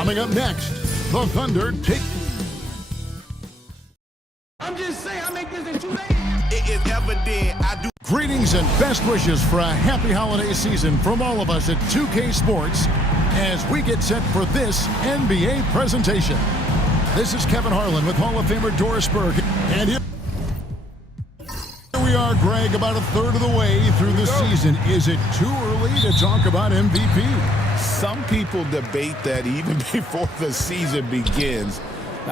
Coming up next, the Thunder take... I'm just saying, I make this in 2 days. It is evident I do. Greetings and best wishes for a happy holiday season from all of us at 2K Sports as we get set for this NBA presentation. This is Kevin Harlan with Hall of Famer Doris Burke. And here we are, Greg, about a third of the way through the season. Is it too early to talk about MVP? Some people debate that even before the season begins.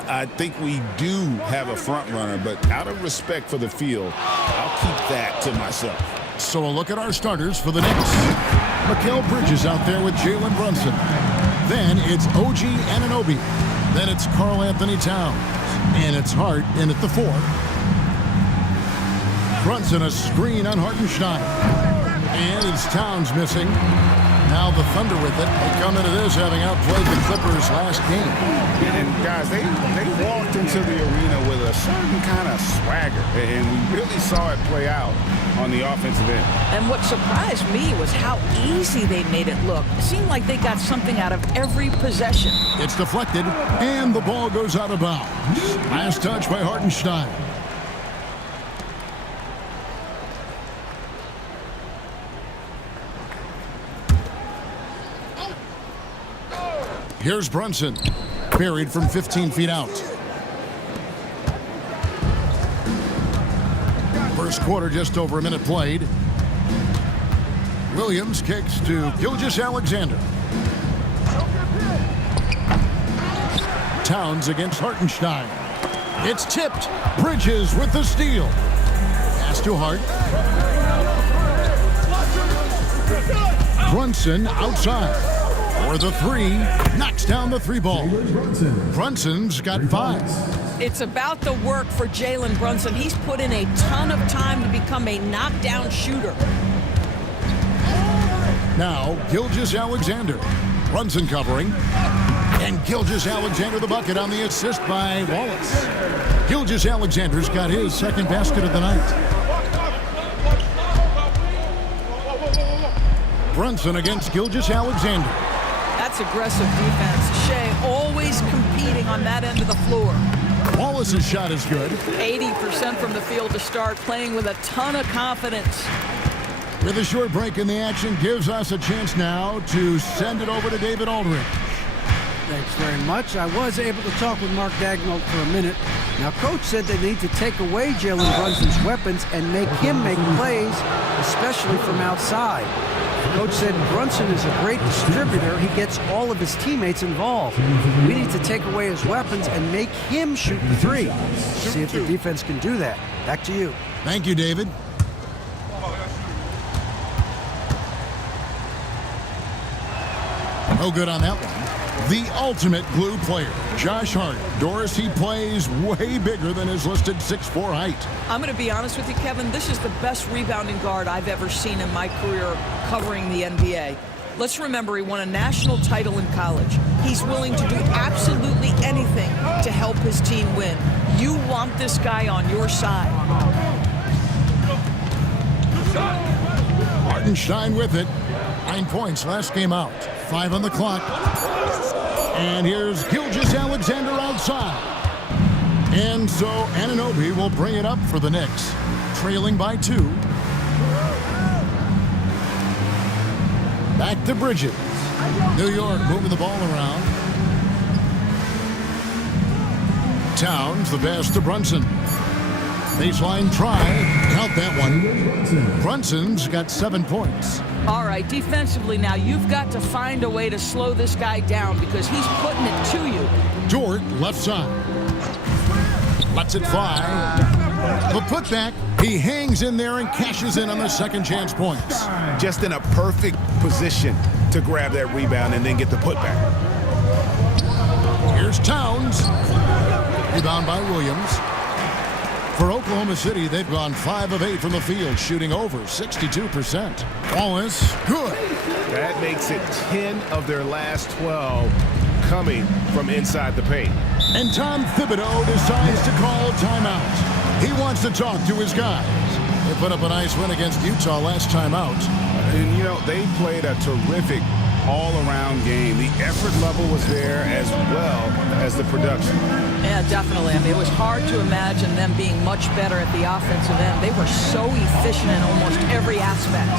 I think we do have a front runner, but out of respect for the field, I'll keep that to myself. So a look at our starters for the Knicks. Mikal Bridges out there with Jalen Brunson. Then it's OG Anunoby. Then it's Karl Anthony Towns. And it's Hart in at the 4. Brunson a screen on Hartenstein. And it's Towns missing. Now the Thunder with it. They come into this having outplayed the Clippers last game. And guys, they walked into the arena with a certain kind of swagger. And we really saw it play out on the offensive end. And what surprised me was how easy they made it look. It seemed like they got something out of every possession. It's deflected, and the ball goes out of bounds. Last touch by Hartenstein. Here's Brunson, buried from 15 feet out. First quarter, just over a minute played. Williams kicks to Gilgeous-Alexander. Towns against Hartenstein. It's tipped. Bridges with the steal. Pass to Hart. Brunson outside. For the 3, knocks down the 3 ball. Brunson's got 5. It's about the work for Jalen Brunson. He's put in a ton of time to become a knockdown shooter. Now, Gilgeous-Alexander. Brunson covering. And Gilgeous-Alexander the bucket on the assist by Wallace. Gilgeous-Alexander's got his second basket of the night. Brunson against Gilgeous-Alexander. That's aggressive defense. Shea always competing on that end of the floor. Wallace's shot is good. 80% from the field to start, playing with a ton of confidence. With a short break in the action, gives us a chance now to send it over to David Aldridge. Thanks very much. I was able to talk with Mark Daigneault for a minute. Now, Coach said they need to take away Jalen Brunson's weapons and make him make plays, especially from outside. Coach said Brunson is a great distributor. He gets all of his teammates involved. We need to take away his weapons and make him shoot the 3. See if the defense can do that. Back to you. Thank you, David. No good on that one. The ultimate glue player, Josh Hart. Doris, he plays way bigger than his listed 6'4" height. I'm going to be honest with you, Kevin. This is the best rebounding guard I've ever seen in my career covering the NBA. Let's remember he won a national title in college. He's willing to do absolutely anything to help his team win. You want this guy on your side. Hartenstein with it. 9 points last game out. 5 on the clock. And here's Gilgeous-Alexander outside. And so Anunoby will bring it up for the Knicks, trailing by 2. Back to Bridges. New York moving the ball around. Towns, the pass to Brunson. Baseline try. Count that one. Brunson's got 7 points. All right, defensively now, you've got to find a way to slow this guy down because he's putting it to you. Dort, left side. Lets it fly. The putback. He hangs in there and cashes in on the second chance points. Just in a perfect position to grab that rebound and then get the putback. Here's Towns. Rebound by Williams. For Oklahoma City, they've gone 5 of 8 from the field, shooting over 62%. Wallace, good. That makes it 10 of their last 12 coming from inside the paint. And Tom Thibodeau decides to call timeout. He wants to talk to his guys. They put up a nice win against Utah last time out. And, you know, they played a terrific all-around game. The effort level was there as well as the production. Yeah, definitely. I mean, it was hard to imagine them being much better at the offensive end. They were so efficient in almost every aspect.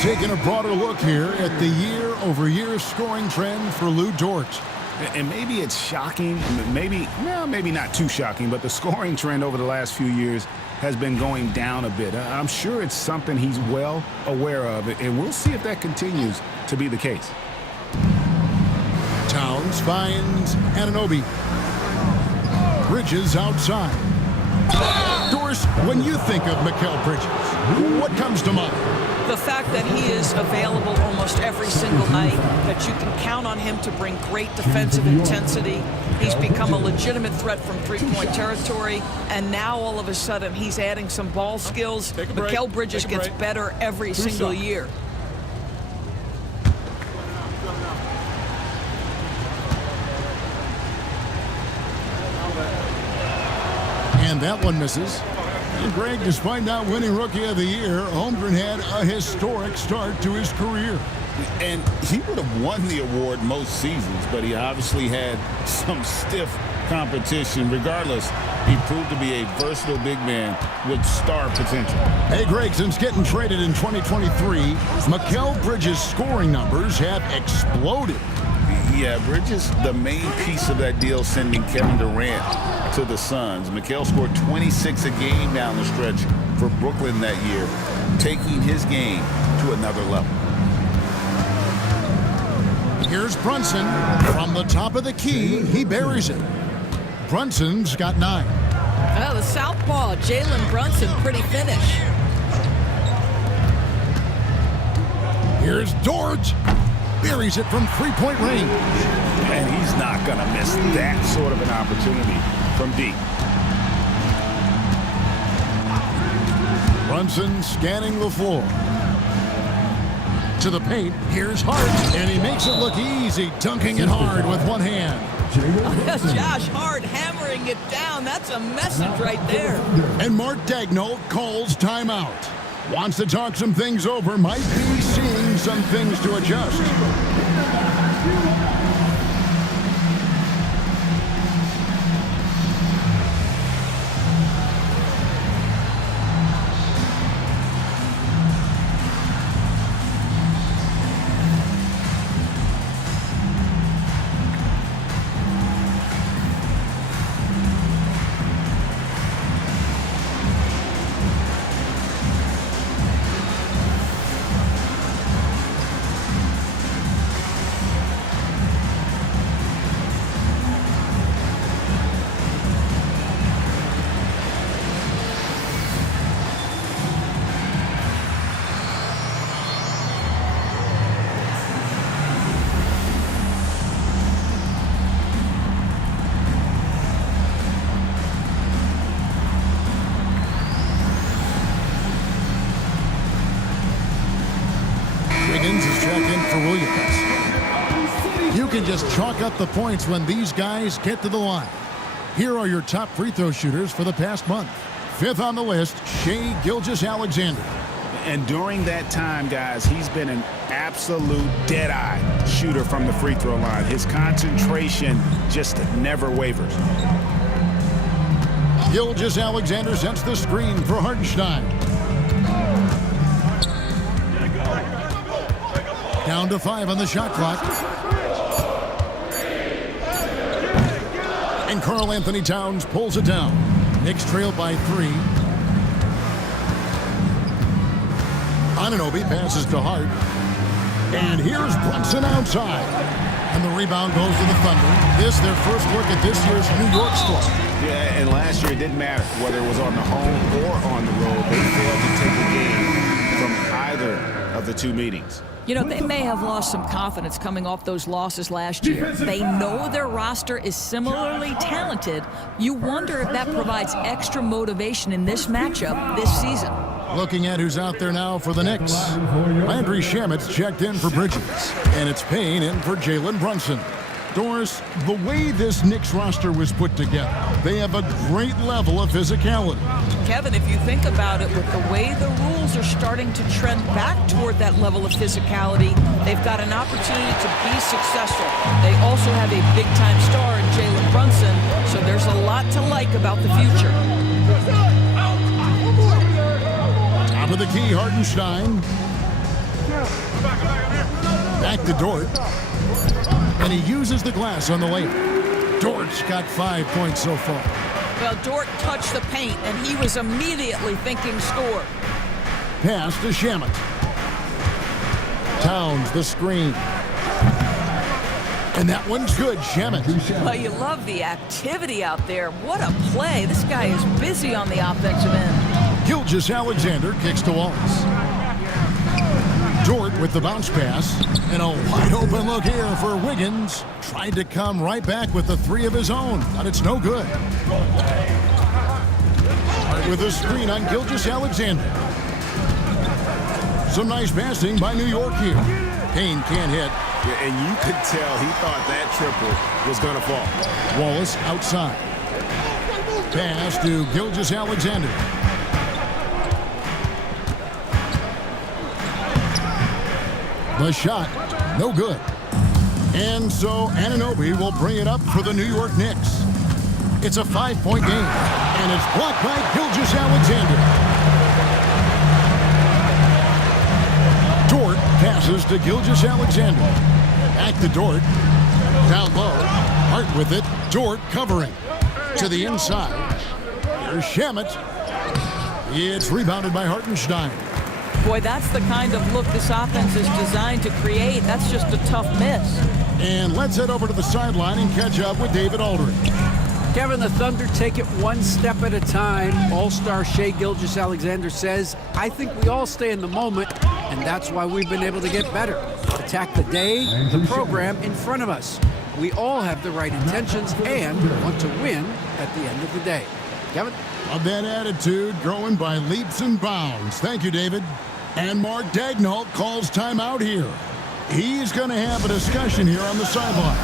Taking a broader look here at the year-over-year scoring trend for Lou Dort. And maybe it's shocking, maybe not too shocking, but the scoring trend over the last few years has been going down a bit. I'm sure it's something he's well aware of, and we'll see if that continues to be the case. Towns finds Anunoby. Bridges outside. Doris, when you think of Mikal Bridges, what comes to mind? The fact that he is available almost every single night, that you can count on him to bring great defensive intensity. He's become a legitimate threat from three-point territory, and now all of a sudden he's adding some ball skills. Mikal Bridges gets better every single year. And that one misses. And Greg, despite not winning Rookie of the Year, Holmgren had a historic start to his career. And he would have won the award most seasons, but he obviously had some stiff competition. Regardless, he proved to be a versatile big man with star potential. Hey, Greg, since getting traded in 2023, Mikal Bridges' scoring numbers have exploded. Yeah, Bridges, the main piece of that deal, sending Kevin Durant to the Suns. Mikal scored 26 a game down the stretch for Brooklyn that year, taking his game to another level. Here's Brunson. From the top of the key, he buries it. Brunson's got 9. Well, the southpaw, Jalen Brunson, pretty finish. Here's Dort. Buries it from three-point range. And he's not going to miss that sort of an opportunity from deep. Brunson scanning the floor. To the paint, here's Hart, and he makes it look easy, dunking it hard with one hand. Josh Hart hammering it down. That's a message right there. And Mark Daigneault calls timeout. Wants to talk some things over, might be seeing some things to adjust. Is check in for Williams. You can just chalk up the points when these guys get to the line. Here are your top free throw shooters for the past month. 5th on the list, Shai Gilgeous-Alexander. And during that time, guys, he's been an absolute dead-eye shooter from the free throw line. His concentration just never wavers. Gilgeous-Alexander sets the screen for Hartenstein. Down to 5 on the shot clock. And Karl Anthony Towns pulls it down. Knicks trail by 3. Anunoby passes to Hart. And here's Brunson outside. And the rebound goes to the Thunder. This their first look at this year's New York squad. Yeah, and last year it didn't matter whether it was on the home or on the road. They failed to take a game from either of the two meetings. You know, they may have lost some confidence coming off those losses last year. They know their roster is similarly talented. You wonder if that provides extra motivation in this matchup this season. Looking at who's out there now for the Knicks. Landry Shamet's checked in for Bridges. And it's Payne in for Jalen Brunson. Doris, the way this Knicks roster was put together, they have a great level of physicality. Kevin, if you think about it, with the way the rules are starting to trend back toward that level of physicality, they've got an opportunity to be successful. They also have a big-time star in Jalen Brunson, so there's a lot to like about the future. Top of the key, Hartenstein. Back to Dort. And he uses the glass on the layup. Dort's got 5 points so far. Well, Dort touched the paint, and he was immediately thinking score. Pass to Shamet. Towns the screen. And that one's good, Shamet. Well, you love the activity out there. What a play. This guy is busy on the offensive end. Gilgeous-Alexander kicks to Wallace. Dort with the bounce pass. And a wide open look here for Wiggins. Tried to come right back with the three of his own, but it's no good. With a screen on Gilgeous-Alexander. Some nice passing by New York here. Payne can't hit. Yeah, and you could tell he thought that triple was going to fall. Wallace outside. Pass to Gilgeous-Alexander. The shot, no good. And so Anunoby will bring it up for the New York Knicks. It's a 5-point game, and it's blocked by Gilgeous-Alexander. Dort passes to Gilgeous-Alexander. Back to Dort. Down low. Hart with it. Dort covering. To the inside. Here's Shamet. It's rebounded by Hartenstein. Boy, that's the kind of look this offense is designed to create. That's just a tough miss. And let's head over to the sideline and catch up with David Aldridge. Kevin, the Thunder take it one step at a time. All-star Shai Gilgeous-Alexander says, I think we all stay in the moment, and that's why we've been able to get better. Attack the day, the program in front of us. We all have the right intentions and want to win at the end of the day. Kevin? Of that attitude growing by leaps and bounds. Thank you, David. And Mark Daigneault calls timeout here. He's going to have a discussion here on the sideline.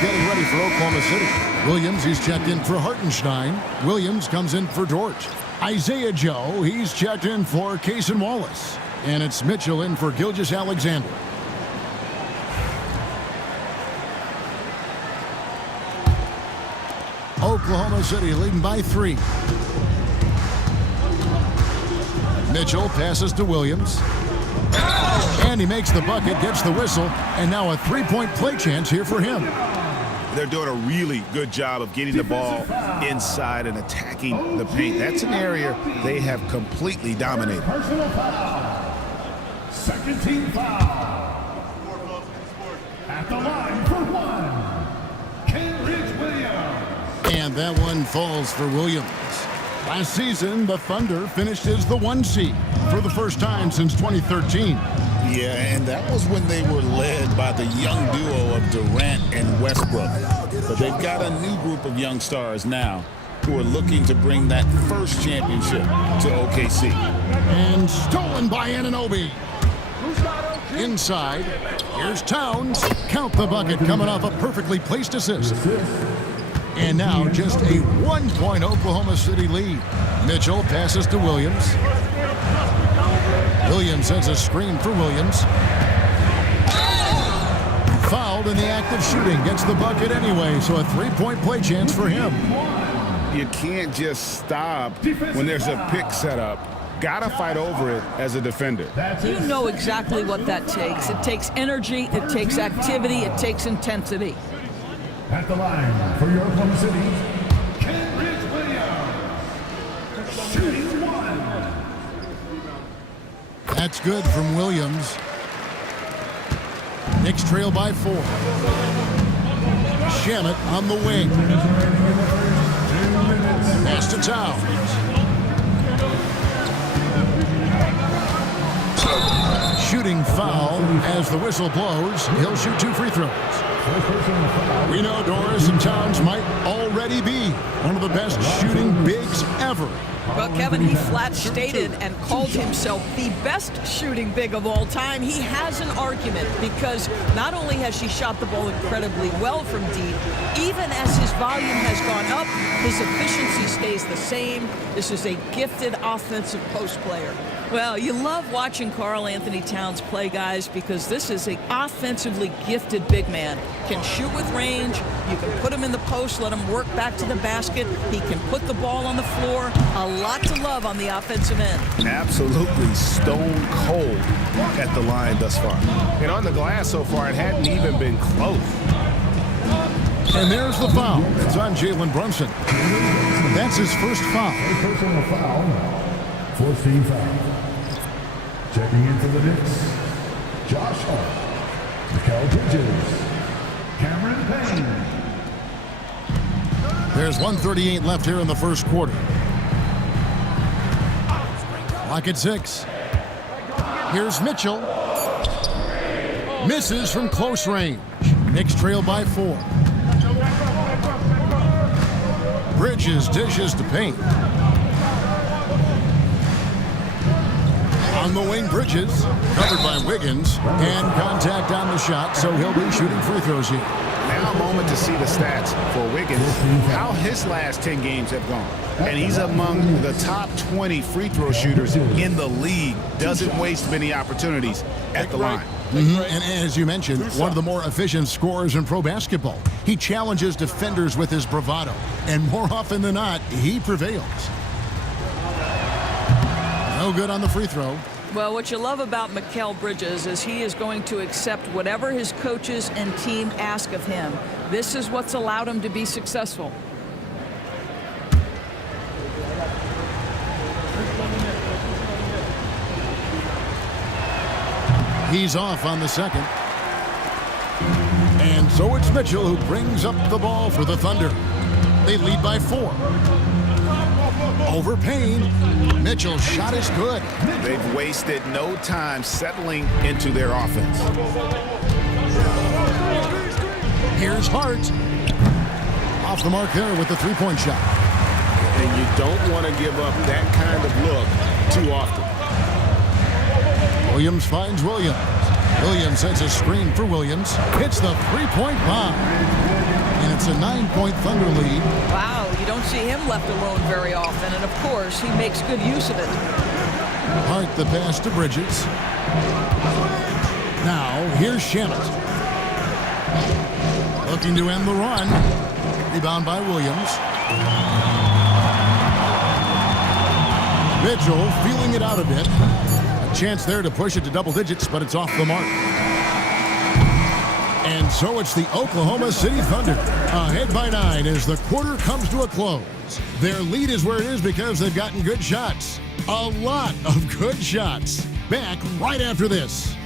Getting ready for Oklahoma City. Williams, he's checked in for Hartenstein. Williams comes in for Dort. Isaiah Joe, he's checked in for Cason Wallace. And it's Mitchell in for Gilgeous-Alexander. Oklahoma City leading by 3. Mitchell passes to Williams. And he makes the bucket, gets the whistle, and now a three-point play chance here for him. They're doing a really good job of getting the ball inside and attacking the paint. That's an area they have completely dominated. Personal foul. Second team foul. At the line for one, Kenrich Williams. And that one falls for Williams. Last season, the Thunder finished as the 1 seed for the first time since 2013. Yeah, and that was when they were led by the young duo of Durant and Westbrook. But they've got a new group of young stars now who are looking to bring that first championship to OKC. And stolen by Anunoby. Inside, here's Towns. Count the bucket coming off a perfectly placed assist. And now just a 1-point Oklahoma City lead. Mitchell passes to Williams. Williams sends a screen for Williams. Fouled in the act of shooting. Gets the bucket anyway, so a 3-point play chance for him. You can't just stop when there's a pick set up. Gotta fight over it as a defender. You know exactly what that takes. It takes energy, it takes activity, it takes intensity. At the line for York City, Cambridge Williams. Shooting 1. That's good from Williams. Knicks trail by 4. Shamet on the wing. Pass to Towns. Shooting foul as the whistle blows. He'll shoot 2 free throws. We know Doris and Towns might already be one of the best shooting bigs ever. Well, Kevin, he flat stated and called himself the best shooting big of all time. He has an argument because not only has she shot the ball incredibly well from deep, even as his volume has gone up, his efficiency stays the same. This is a gifted offensive post player. Well, you love watching Karl Anthony Towns play, guys, because this is an offensively gifted big man. Can shoot with range. You can put him in the post, let him work back to the basket. He can put the ball on the floor. A lot to love on the offensive end. Absolutely stone cold at the line thus far. And on the glass so far, it hadn't even been close. And there's the foul. It's on Jalen Brunson. That's his first foul. Personal foul. 14 foul. Checking in for the Knicks, Josh Hart, Mikal Bridges, Cameron Payne. There's 1:38 left here in the first quarter. Clock at 6. Here's Mitchell. Misses from close range. Knicks trail by 4. Bridges dishes to Payne. On the wing, Bridges, covered by Wiggins, and contact on the shot, so he'll be shooting free throws here. Now a moment to see the stats for Wiggins, how his last 10 games have gone. And he's among the top 20 free throw shooters in the league. Doesn't waste many opportunities at the line. And as you mentioned, one of the more efficient scorers in pro basketball. He challenges defenders with his bravado, and more often than not, he prevails. No good on the free throw. Well, what you love about Mikal Bridges is he is going to accept whatever his coaches and team ask of him. This is what's allowed him to be successful. He's off on the second. And so it's Mitchell who brings up the ball for the Thunder. They lead by 4. Over Payne. Mitchell's shot is good. They've wasted no time settling into their offense. Here's Hart. Off the mark there with the 3-point shot. And you don't want to give up that kind of look too often. Williams finds Williams. Williams sends a screen for Williams. Hits the 3-point bomb. And it's a 9-point Thunder lead. Wow, you don't see him left alone very often, and of course, he makes good use of it. Hart the pass to Bridges. Now, here's Shamet. Looking to end the run. Rebound by Williams. Mitchell feeling it out a bit. A chance there to push it to double digits, but it's off the mark. And so it's the Oklahoma City Thunder, ahead by 9 as the quarter comes to a close. Their lead is where it is because they've gotten good shots. A lot of good shots. Back right after this.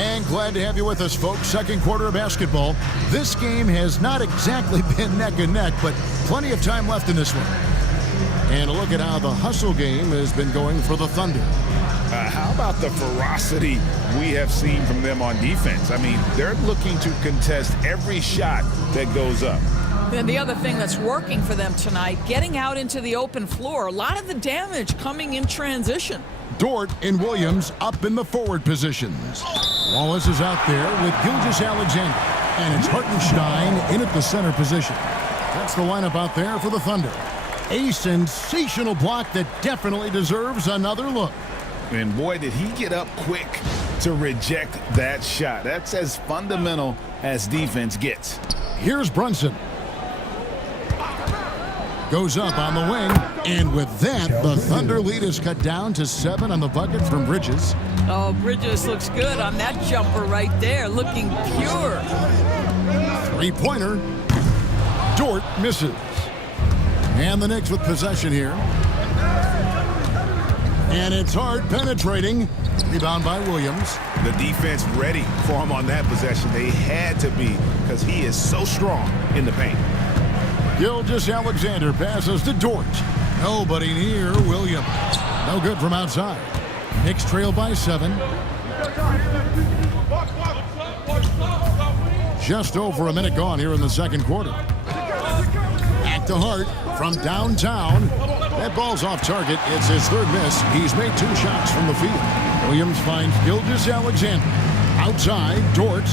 And glad to have you with us, folks. Second quarter of basketball. This game has not exactly been neck and neck, but plenty of time left in this one. And a look at how the hustle game has been going for the Thunder. How about the ferocity we have seen from them on defense? I mean, they're looking to contest every shot that goes up. And the other thing that's working for them tonight, getting out into the open floor. A lot of the damage coming in transition. Dort and Williams up in the forward positions. Wallace is out there with Gilgeous-Alexander. And it's Hartenstein in at the center position. That's the lineup out there for the Thunder. A sensational block that definitely deserves another look. And boy, did he get up quick to reject that shot. That's as fundamental as defense gets. Here's Brunson. Goes up on the wing, and with that, the Thunder lead is cut down to 7 on the bucket from Bridges. Oh, Bridges looks good on that jumper right there, looking pure. Three-pointer. Dort misses. And the Knicks with possession here. And it's Hart penetrating. Rebound by Williams. The defense ready for him on that possession. They had to be, because he is so strong in the paint. Gilgeous-Alexander passes to Dort. Nobody near Williams. No good from outside. Knicks trail by 7. Just over a minute gone here in the second quarter. Back to Hart from downtown. That ball's off target. It's his third miss. He's made 2 shots from the field. Williams finds Gilgeous-Alexander. Outside, Dort.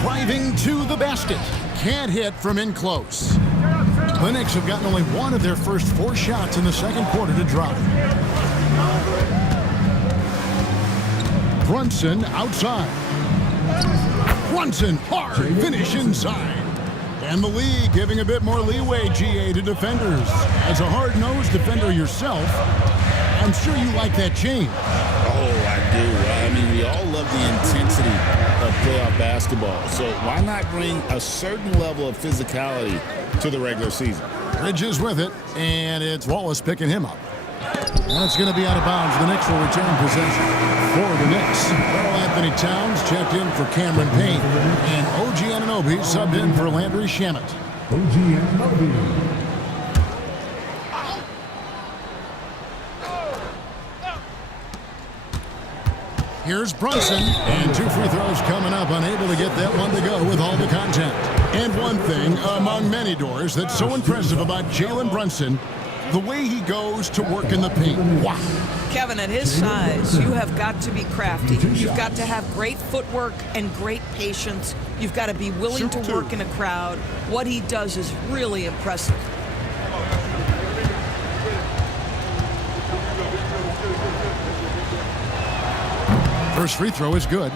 Driving to the basket. Can't hit from in close. The Knicks have gotten only 1 of their first 4 shots in the second quarter to drop. Brunson outside. Brunson hard finish inside. And the league giving a bit more leeway, GA, to defenders. As a hard-nosed defender yourself, I'm sure you like that change. Oh, I do. I mean, we all love the intensity of playoff basketball. So why not bring a certain level of physicality to the regular season? Bridges with it, and it's Wallace picking him up. That's going to be out of bounds. The Knicks will return possession for the Knicks. Well, Anthony Towns checked in for Cameron Payne, and OG Anunoby subbed in for Landry Shamet. OG Anunoby. Here's Brunson, and 2 free throws coming up, unable to get that one to go with all the contact. And one thing among many doors that's so impressive about Jalen Brunson, the way he goes to work in the paint. Wow. Kevin, at his size, you have got to be crafty. You've got to have great footwork and great patience. You've got to be willing to work in a crowd. What he does is really impressive. First free throw is good.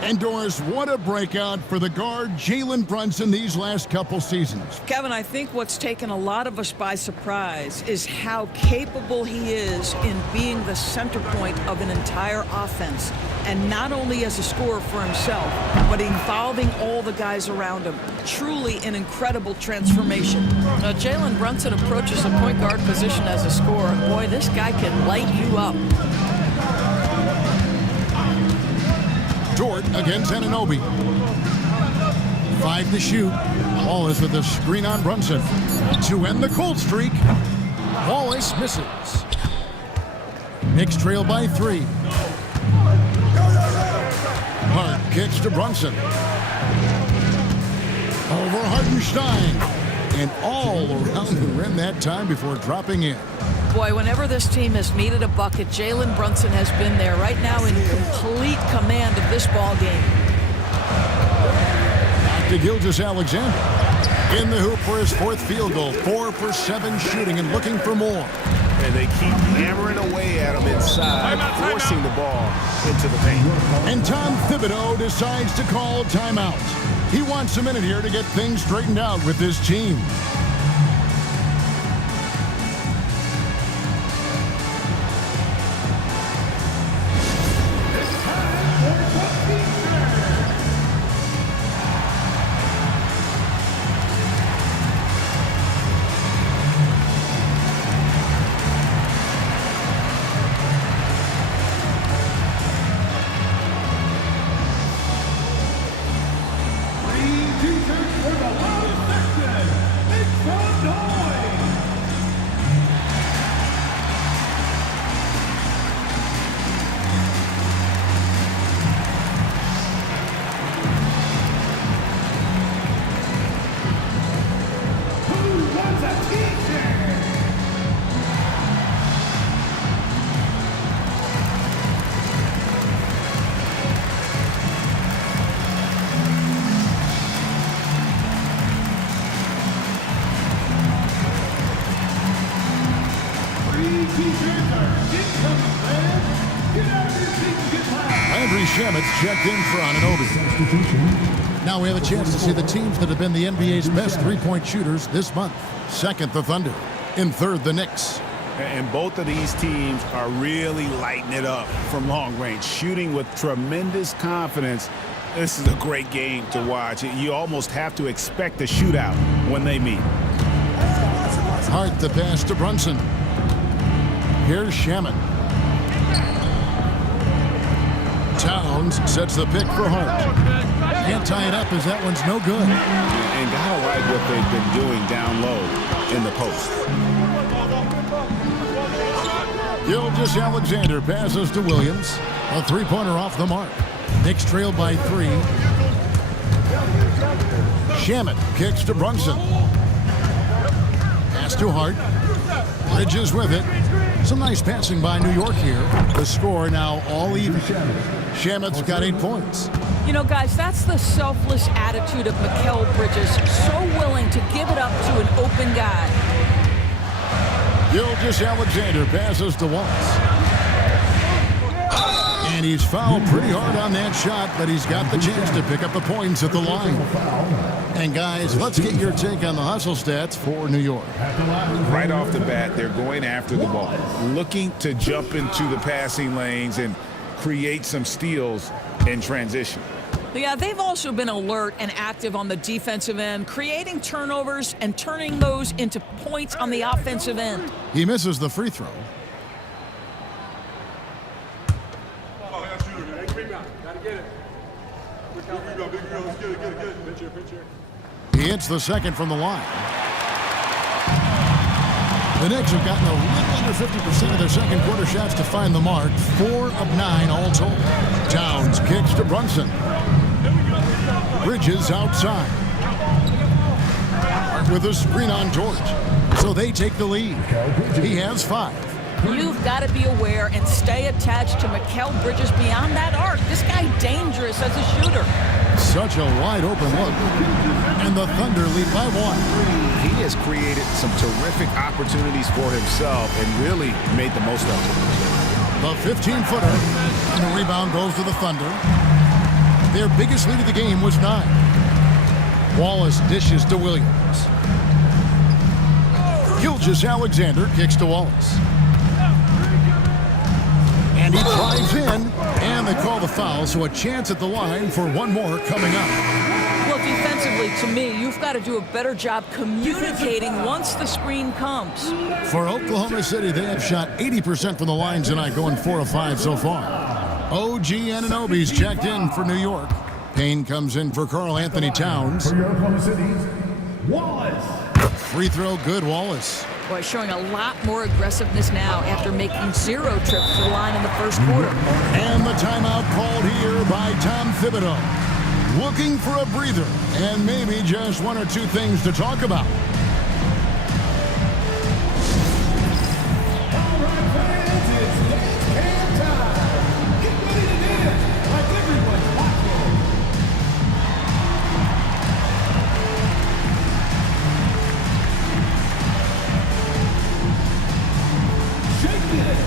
And Doris, what a breakout for the guard Jalen Brunson these last couple seasons. Kevin, I think what's taken a lot of us by surprise is how capable he is in being the center point of an entire offense. And not only as a scorer for himself, but involving all the guys around him. Truly an incredible transformation. Now, Jalen Brunson approaches the point guard position as a scorer. Boy, this guy can light you up. Dort against Anunoby. 5 to shoot. Wallace with the screen on Brunson. To end the cold streak. Wallace misses. Knicks trail by 3. Hart kicks to Brunson. Over Hartenstein. And all around the rim that time before dropping in. Boy, whenever this team has needed a bucket, Jalen Brunson has been there right now in complete command of this ball game. Back to Gilgeous-Alexander. In the hoop for his 4th field goal. 4 for 7 shooting and looking for more. And they keep hammering away at him inside, forcing the ball into the paint. And Tom Thibodeau decides to call timeout. He wants a minute here to get things straightened out with this team. Landry Shamet's checked in for Anunoby. Now we have a chance to see the teams that have been the NBA's best three-point shooters this month. Second, the Thunder. In third, the Knicks. And both of these teams are really lighting it up from long range, shooting with tremendous confidence. This is a great game to watch. You almost have to expect a shootout when they meet. Hart the pass to Brunson. Here's Shamet. Towns sets the pick for Hart. Can't tie it up as that one's no good. And gotta like what they've been doing down low in the post. Gilgeous-Alexander passes to Williams. A three-pointer off the mark. Knicks trailed by 3. Shamet kicks to Brunson. Pass to Hart. Bridges with it. Some nice passing by New York here. The score now all even. Shamet's got 8 points. You know, guys, that's the selfless attitude of Mikal Bridges. So willing to give it up to an open guy. Gilgeous-Alexander passes to Wallace. And he's fouled pretty hard on that shot, but he's got the chance to pick up the points at the line. And guys, let's get your take on the hustle stats for New York. Right off the bat, they're going after the ball, looking to jump into the passing lanes and create some steals in transition. Yeah, they've also been alert and active on the defensive end, creating turnovers and turning those into points on the offensive end. He misses the free throw. He hits the second from the line. The Knicks have gotten a little under 50% of their second quarter shots to find the mark. 4 of 9 all told. Towns kicks to Brunson. Bridges outside. With a screen on George. So they take the lead. He has 5. You've got to be aware and stay attached to Mikal Bridges beyond that arc. This guy dangerous as a shooter. Such a wide open look. And the Thunder lead by 1. He has created some terrific opportunities for himself and really made the most of it. The 15-footer. And the rebound goes to the Thunder. Their biggest lead of the game was 9. Wallace dishes to Williams. Gilgeous-Alexander kicks to Wallace. And he drives in, and they call the foul, so a chance at the line for one more coming up. Well, defensively, to me, you've got to do a better job communicating once the screen comes. For Oklahoma City, they have shot 80% from the line tonight, going 4 of 5 so far. OG Anunoby's checked in for New York. Payne comes in for Karl Anthony Towns. For your Oklahoma City's, Wallace. Free throw good, Wallace. Boy, showing a lot more aggressiveness now after making 0 trips to the line in the first quarter. And the timeout called here by Tom Thibodeau. Looking for a breather and maybe just 1 or 2 things to talk about. All right, fans, it's dance cam time. Get ready to dance like everyone's watching. Shake it.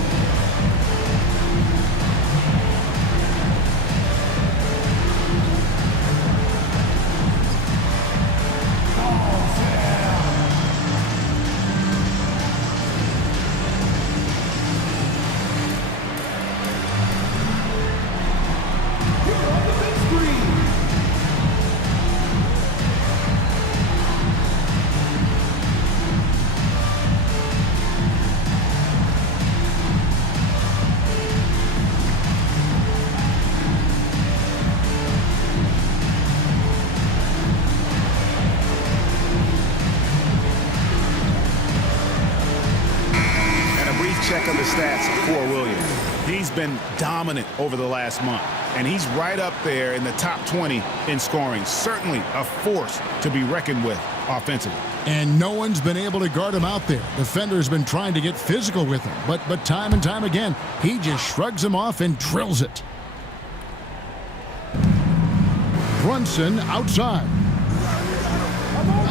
Check of the stats for Williams. He's been dominant over the last month, and he's right up there in the top 20 in scoring. Certainly a force to be reckoned with offensively. And no one's been able to guard him out there. Defender's been trying to get physical with him, but time and time again, he just shrugs him off and drills it. Brunson outside.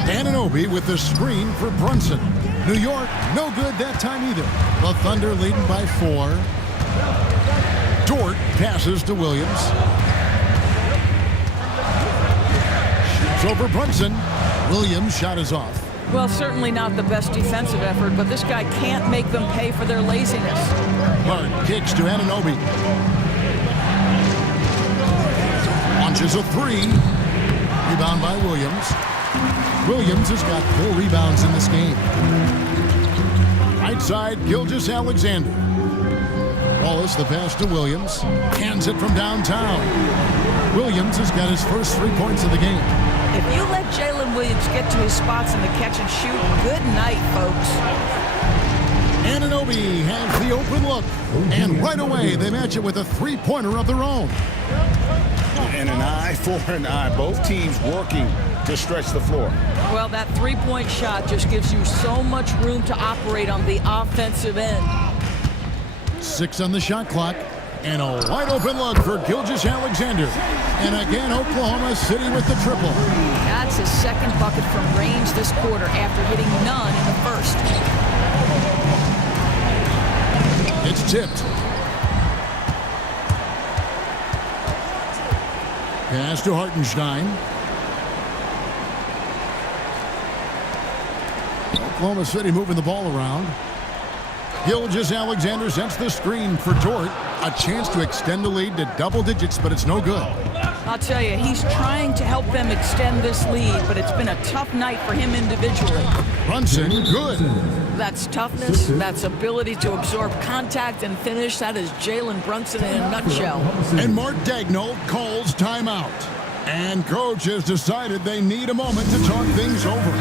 Anunoby with the screen for Brunson. New York, no good that time either. The Thunder leading by 4. Dort passes to Williams. Shoots over Brunson. Williams' shot is off. Well, certainly not the best defensive effort, but this guy can't make them pay for their laziness. Hart kicks to Anunoby. Launches a 3. Rebound by Williams. Williams has got 4 rebounds in this game. Right side, Gilgeous-Alexander. Wallace the pass to Williams. Hands it from downtown. Williams has got his first 3 points of the game. If you let Jalen Williams get to his spots in the catch and shoot, good night, folks. Anunoby has the open look. And right away, they match it with a 3-pointer of their own. And an eye for an eye. Both teams working to stretch the floor. Well, that 3-point shot just gives you so much room to operate on the offensive end. 6 on the shot clock. And a wide open look for Gilgeous-Alexander. And again, Oklahoma City with the triple. That's his second bucket from range this quarter after hitting none in the first. It's tipped. Pass to Hartenstein. Oklahoma City moving the ball around. Gilgeous-Alexander sets the screen for Dort. A chance to extend the lead to double digits, but it's no good. I'll tell you, he's trying to help them extend this lead, but it's been a tough night for him individually. Brunson, good. That's toughness, that's ability to absorb contact and finish. That is Jalen Brunson in a nutshell. And Mark Daigneault calls timeout. And coach has decided they need a moment to talk things over.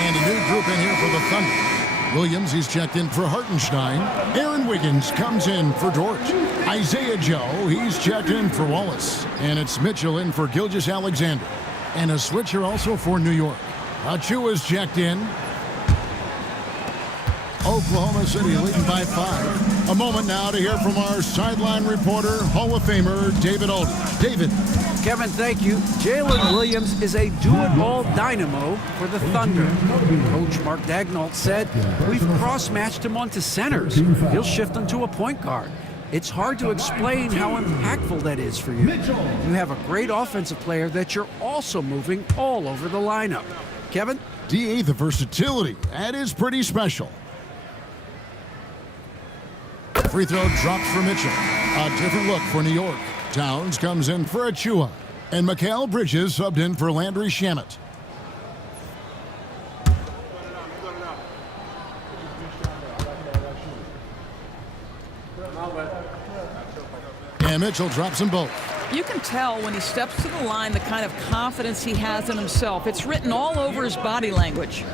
And a new group in here for the Thunder. Williams, he's checked in for Hartenstein. Aaron Wiggins comes in for Dort. Isaiah Joe, he's checked in for Wallace. And it's Mitchell in for Gilgeous-Alexander. And a switcher also for New York. Achua's checked in. Oklahoma City leading by 5. A moment now to hear from our sideline reporter, Hall of Famer David Alden. David. Kevin, thank you. Jalen Williams is a do-it-all dynamo for the Thunder. Coach Mark Daigneault said, we've cross-matched him onto centers. He'll shift him to a point guard. It's hard to explain how impactful that is for you. You have a great offensive player that you're also moving all over the lineup. Kevin? DA, the versatility. That is pretty special. Free throw drops for Mitchell. A different look for New York. Towns comes in for Achua. And Mikal Bridges subbed in for Landry Shamet. And Mitchell drops them both. You can tell when he steps to the line the kind of confidence he has in himself. It's written all over his body language.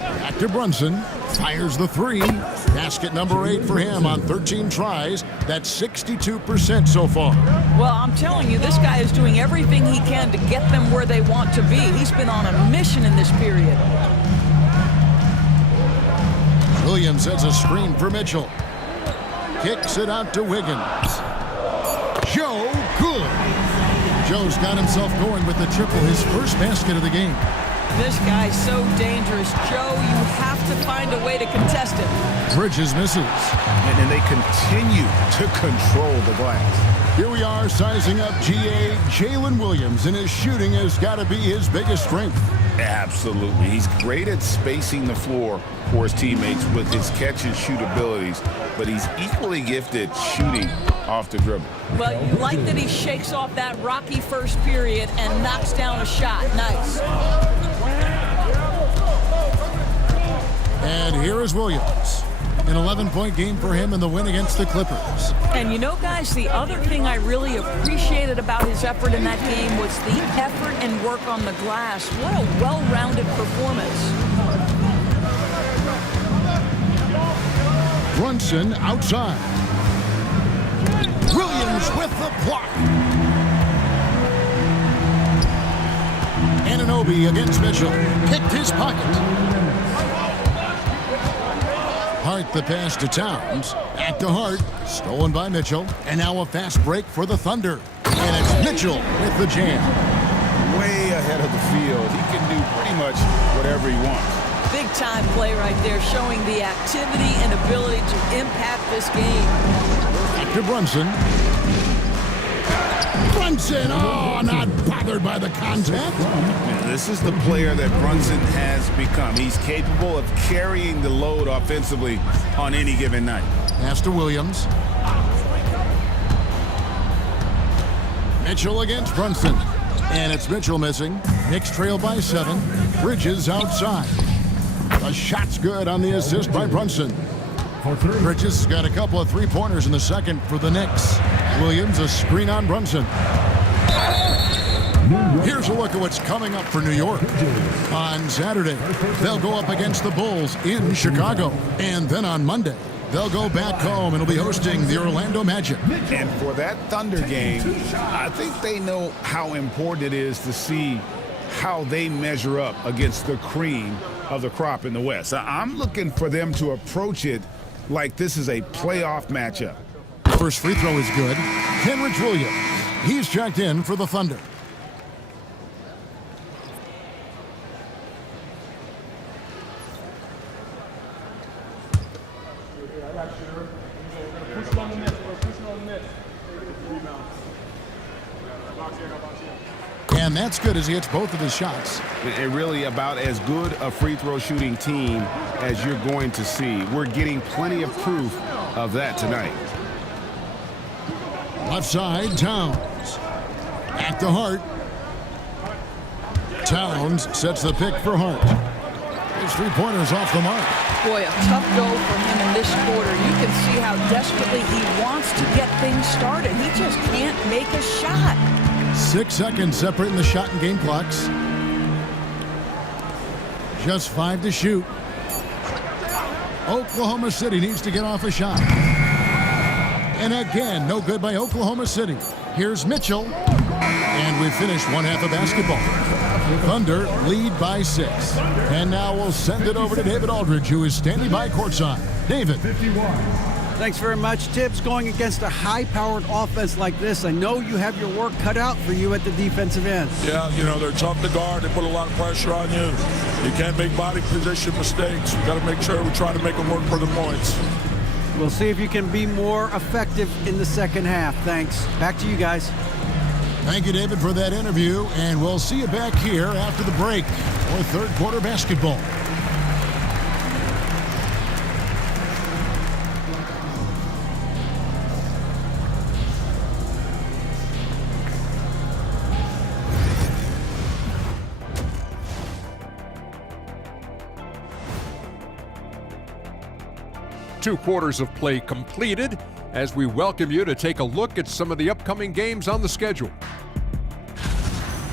Back to Brunson. Fires the 3. Basket number 8 for him on 13 tries. That's 62% so far. Well, I'm telling you, this guy is doing everything he can to get them where they want to be. He's been on a mission in this period. Williams sets a screen for Mitchell. Kicks it out to Wiggins. Joe, good. Joe's got himself going with the triple, his first basket of the game. This guy's so dangerous. Joe, you have to find a way to contest it. Bridges misses. And then they continue to control the glass. Here we are sizing up GA Jalen Williams, and his shooting has got to be his biggest strength. Absolutely. He's great at spacing the floor for his teammates with his catch-and-shoot abilities, but he's equally gifted shooting off the dribble. Well, you like that he shakes off that rocky first period and knocks down a shot. Nice. And here is Williams. An 11-point game for him in the win against the Clippers. And you know, guys, the other thing I really appreciated about his effort in that game was the effort and work on the glass. What a well-rounded performance. Brunson outside. Williams with the block. Anunoby against Mitchell. Kicked his pocket. Hart the pass to Towns. Back to Hart. Stolen by Mitchell. And now a fast break for the Thunder. And it's Mitchell with the jam. Way ahead of the field. He can do pretty much whatever he wants. Big time play right there, showing the activity and ability to impact this game. Back to Brunson. Brunson, oh, not bothered by the contact. This is the player that Brunson has become. He's capable of carrying the load offensively on any given night. Pass to Williams. Mitchell against Brunson. And it's Mitchell missing. Knicks trail by 7. Bridges outside. The shot's good on the assist by Brunson. Bridges got a couple of three-pointers in the second for the Knicks. Williams, a screen on Brunson. Here's a look at what's coming up for New York. On Saturday, they'll go up against the Bulls in Chicago. And then on Monday, they'll go back home and will be hosting the Orlando Magic. And for that Thunder game, I think they know how important it is to see how they measure up against the cream of the crop in the West. I'm looking for them to approach it like this is a playoff matchup. First free throw is good. Kenrich Williams. He's checked in for the Thunder. And that's good as he hits both of his shots. And really about as good a free throw shooting team as you're going to see. We're getting plenty of proof of that tonight. Left side, Towns. Back to Hart. Towns sets the pick for Hart. His three-pointers off the mark. Boy, a tough go for him in this quarter. You can see how desperately he wants to get things started. He just can't make a shot. 6 seconds separating the shot and game clocks. Just 5 to shoot. Oklahoma City needs to get off a shot. And again, no good by Oklahoma City. Here's Mitchell. And we finish one half of basketball. Thunder lead by 6. And now we'll send it over to David Aldridge, who is standing by courtside. David. Thanks very much, Tibbs. Going against a high-powered offense like this, I know you have your work cut out for you at the defensive end. Yeah, you know, they're tough to guard. They put a lot of pressure on you. You can't make body position mistakes. We got to make sure we try to make them work for the points. We'll see if you can be more effective in the second half. Thanks. Back to you guys. Thank you, David, for that interview. And we'll see you back here after the break for third quarter basketball. Two quarters of play completed as we welcome you to take a look at some of the upcoming games on the schedule.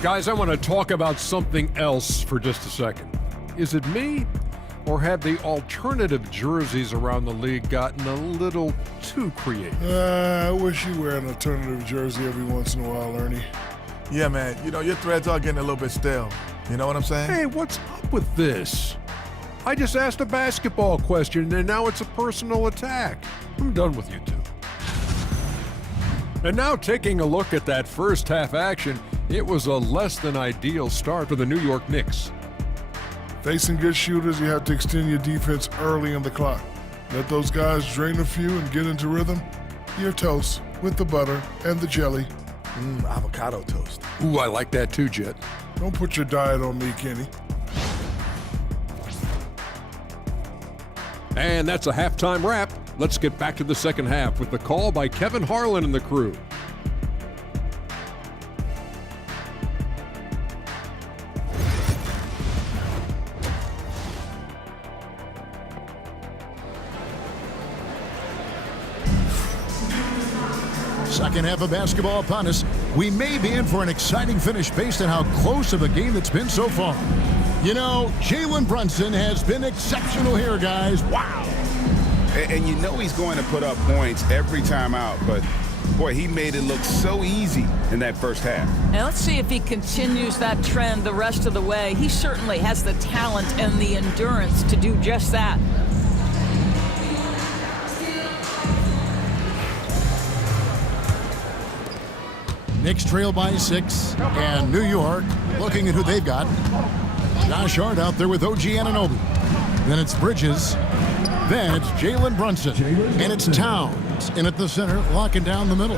Guys, I want to talk about something else for just a second. Is it me, or have the alternative jerseys around the league gotten a little too creative? I wish you wear an alternative jersey every once in a while, Ernie. Yeah, man. You know, your threads are getting a little bit stale. You know what I'm saying? Hey, what's up with this? I just asked a basketball question, and now it's a personal attack. I'm done with you two. And now taking a look at that first half action, it was a less than ideal start for the New York Knicks. Facing good shooters, you have to extend your defense early in the clock. Let those guys drain a few and get into rhythm. You're toast with the butter and the jelly. Avocado toast. Ooh, I like that too, Jet. Don't put your diet on me, Kenny. And that's a halftime wrap. Let's get back to the second half with the call by Kevin Harlan and the crew. Second half of basketball upon us. We may be in for an exciting finish based on how close of a game it's been so far. You know, Jalen Brunson has been exceptional here, guys. Wow. And you know he's going to put up points every time out, but boy, he made it look so easy in that first half. Now let's see if he continues that trend the rest of the way. He certainly has the talent and the endurance to do just that. Knicks trail by 6, and New York looking at who they've got. Josh Hart out there with OG Anunoby. Then it's Bridges. Then it's Jalen Brunson. And it's Towns in at the center, locking down the middle.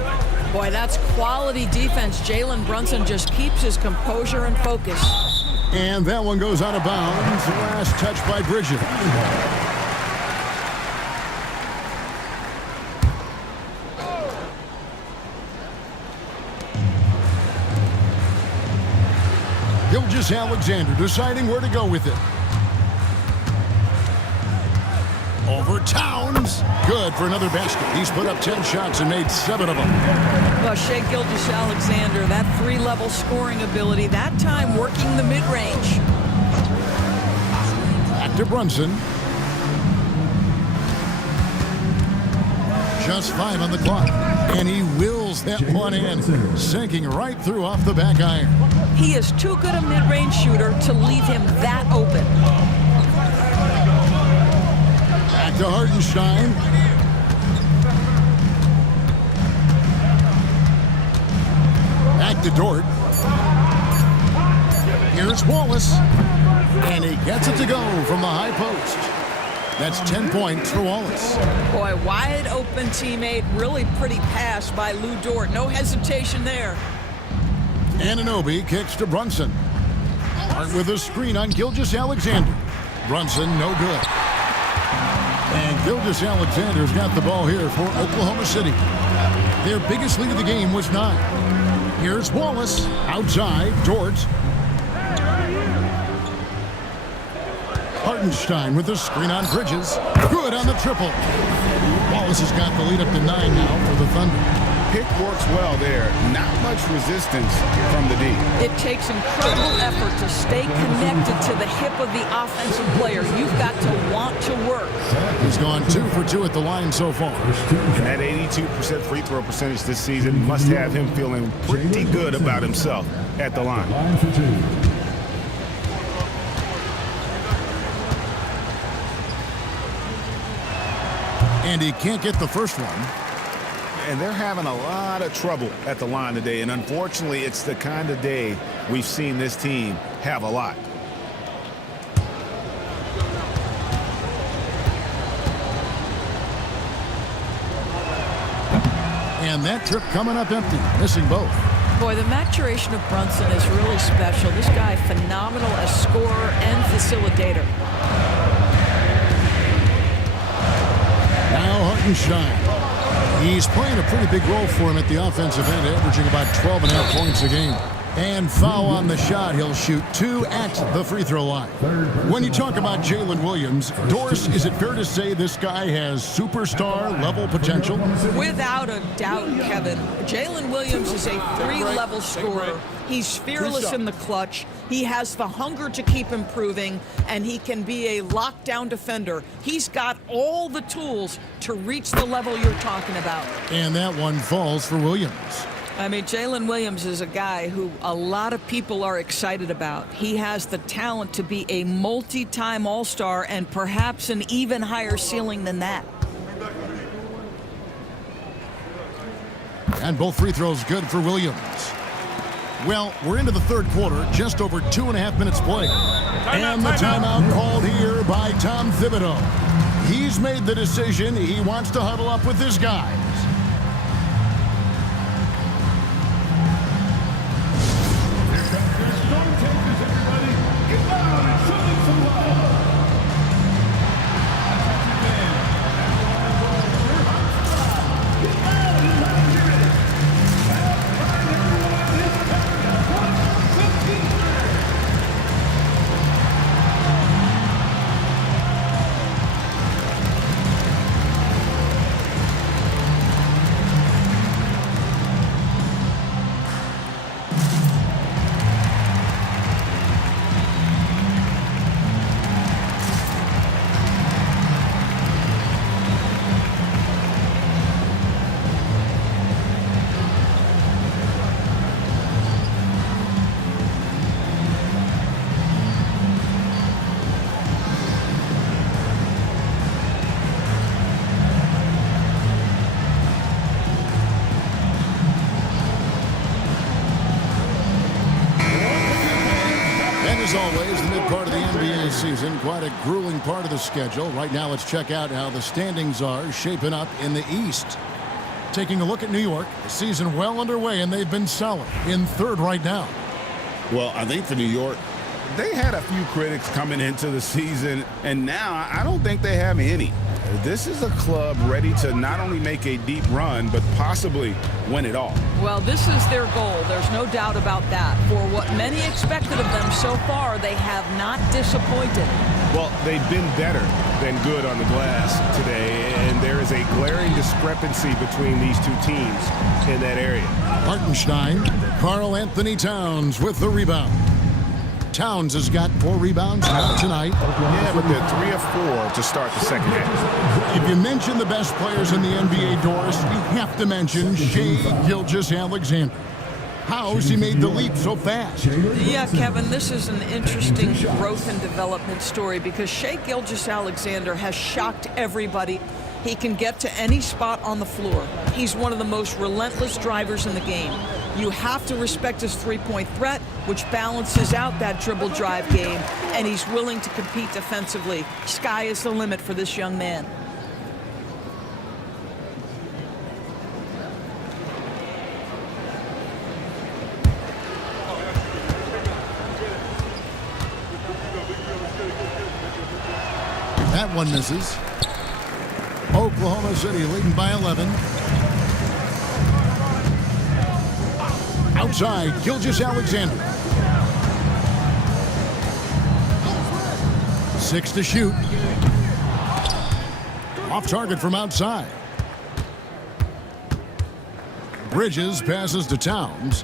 Boy, that's quality defense. Jalen Brunson just keeps his composure and focus. And that one goes out of bounds. Last touch by Bridges. Gilgeous-Alexander deciding where to go with it. Over Towns. Good for another basket. He's put up 10 shots and made 7 of them. Well, Shea Gilgeous-Alexander, that 3-level scoring ability, that time working the mid-range. Back to Brunson. Just 5 on the clock. And he wills that one in, sinking right through off the back iron. He is too good a mid-range shooter to leave him that open. Back to Hartenstein. Back to Dort. Here's Wallace. And he gets it to go from the high post. That's 10 points for Wallace. Boy, wide open teammate. Really pretty pass by Lou Dort. No hesitation there. Anunoby kicks to Brunson. Hart with a screen on Gilgeous-Alexander. Brunson, no good. And Gilgeous-Alexander's got the ball here for Oklahoma City. Their biggest lead of the game was 9. Here's Wallace. Outside, Dort. Hartenstein with the screen on Bridges. Good on the triple. Wallace has got the lead up to 9 now for the Thunder. Pick works well there. Not much resistance from the D. It takes incredible effort to stay connected to the hip of the offensive player. You've got to want to work. He's gone 2 for 2 at the line so far. And that 82% free throw percentage this season must have him feeling pretty good about himself at the line. And he can't get the first one. And they're having a lot of trouble at the line today. And unfortunately, it's the kind of day we've seen this team have a lot. And that trip coming up empty, missing both. Boy, the maturation of Brunson is really special. This guy, phenomenal as scorer and facilitator. Now Hartenstein. He's playing a pretty big role for him at the offensive end, averaging about 12.5 points a game. And foul on the shot. He'll shoot 2 at the free throw line. When you talk about Jalen Williams, Doris, is it fair to say this guy has superstar level potential? Without a doubt, Kevin. Jalen Williams is a 3-level scorer. He's fearless in the clutch. He has the hunger to keep improving, and he can be a lockdown defender. He's got all the tools to reach the level you're talking about. And that one falls for Williams. I mean, Jalen Williams is a guy who a lot of people are excited about. He has the talent to be a multi-time All-Star and perhaps an even higher ceiling than that. And both free throws good for Williams. Well, we're into the third quarter, just over 2.5 minutes played. And the timeout called here by Tom Thibodeau. He's made the decision. He wants to huddle up with his guys. this season. Quite a grueling part of the schedule. Right now, let's check out how the standings are shaping up in the East. Taking a look at New York, the season well underway, and they've been solid in third right now. Well, I think for New York, they had a few critics coming into the season, and now I don't think they have any. This is a club ready to not only make a deep run, but possibly win it all. Well, this is their goal. There's no doubt about that. For what many expected of them so far, they have not disappointed. Well, they've been better than good on the glass today, and there is a glaring discrepancy between these two teams in that area. Hartenstein, Karl Anthony Towns with the rebound. Towns has got 4 rebounds now tonight. Yeah, but they're 3 of 4 to start the second half. If you mention the best players in the NBA, Doris, you have to mention Shai Gilgeous-Alexander. How's he made the leap so fast? Yeah, Kevin, this is an interesting growth and development story because Shai Gilgeous-Alexander has shocked everybody. He can get to any spot on the floor. He's one of the most relentless drivers in the game. You have to respect his three-point threat, which balances out that dribble drive game, and he's willing to compete defensively. Sky is the limit for this young man. That one misses. Oklahoma City leading by 11. Outside, Gilgeous-Alexander. 6 to shoot. Off target from outside. Bridges passes to Towns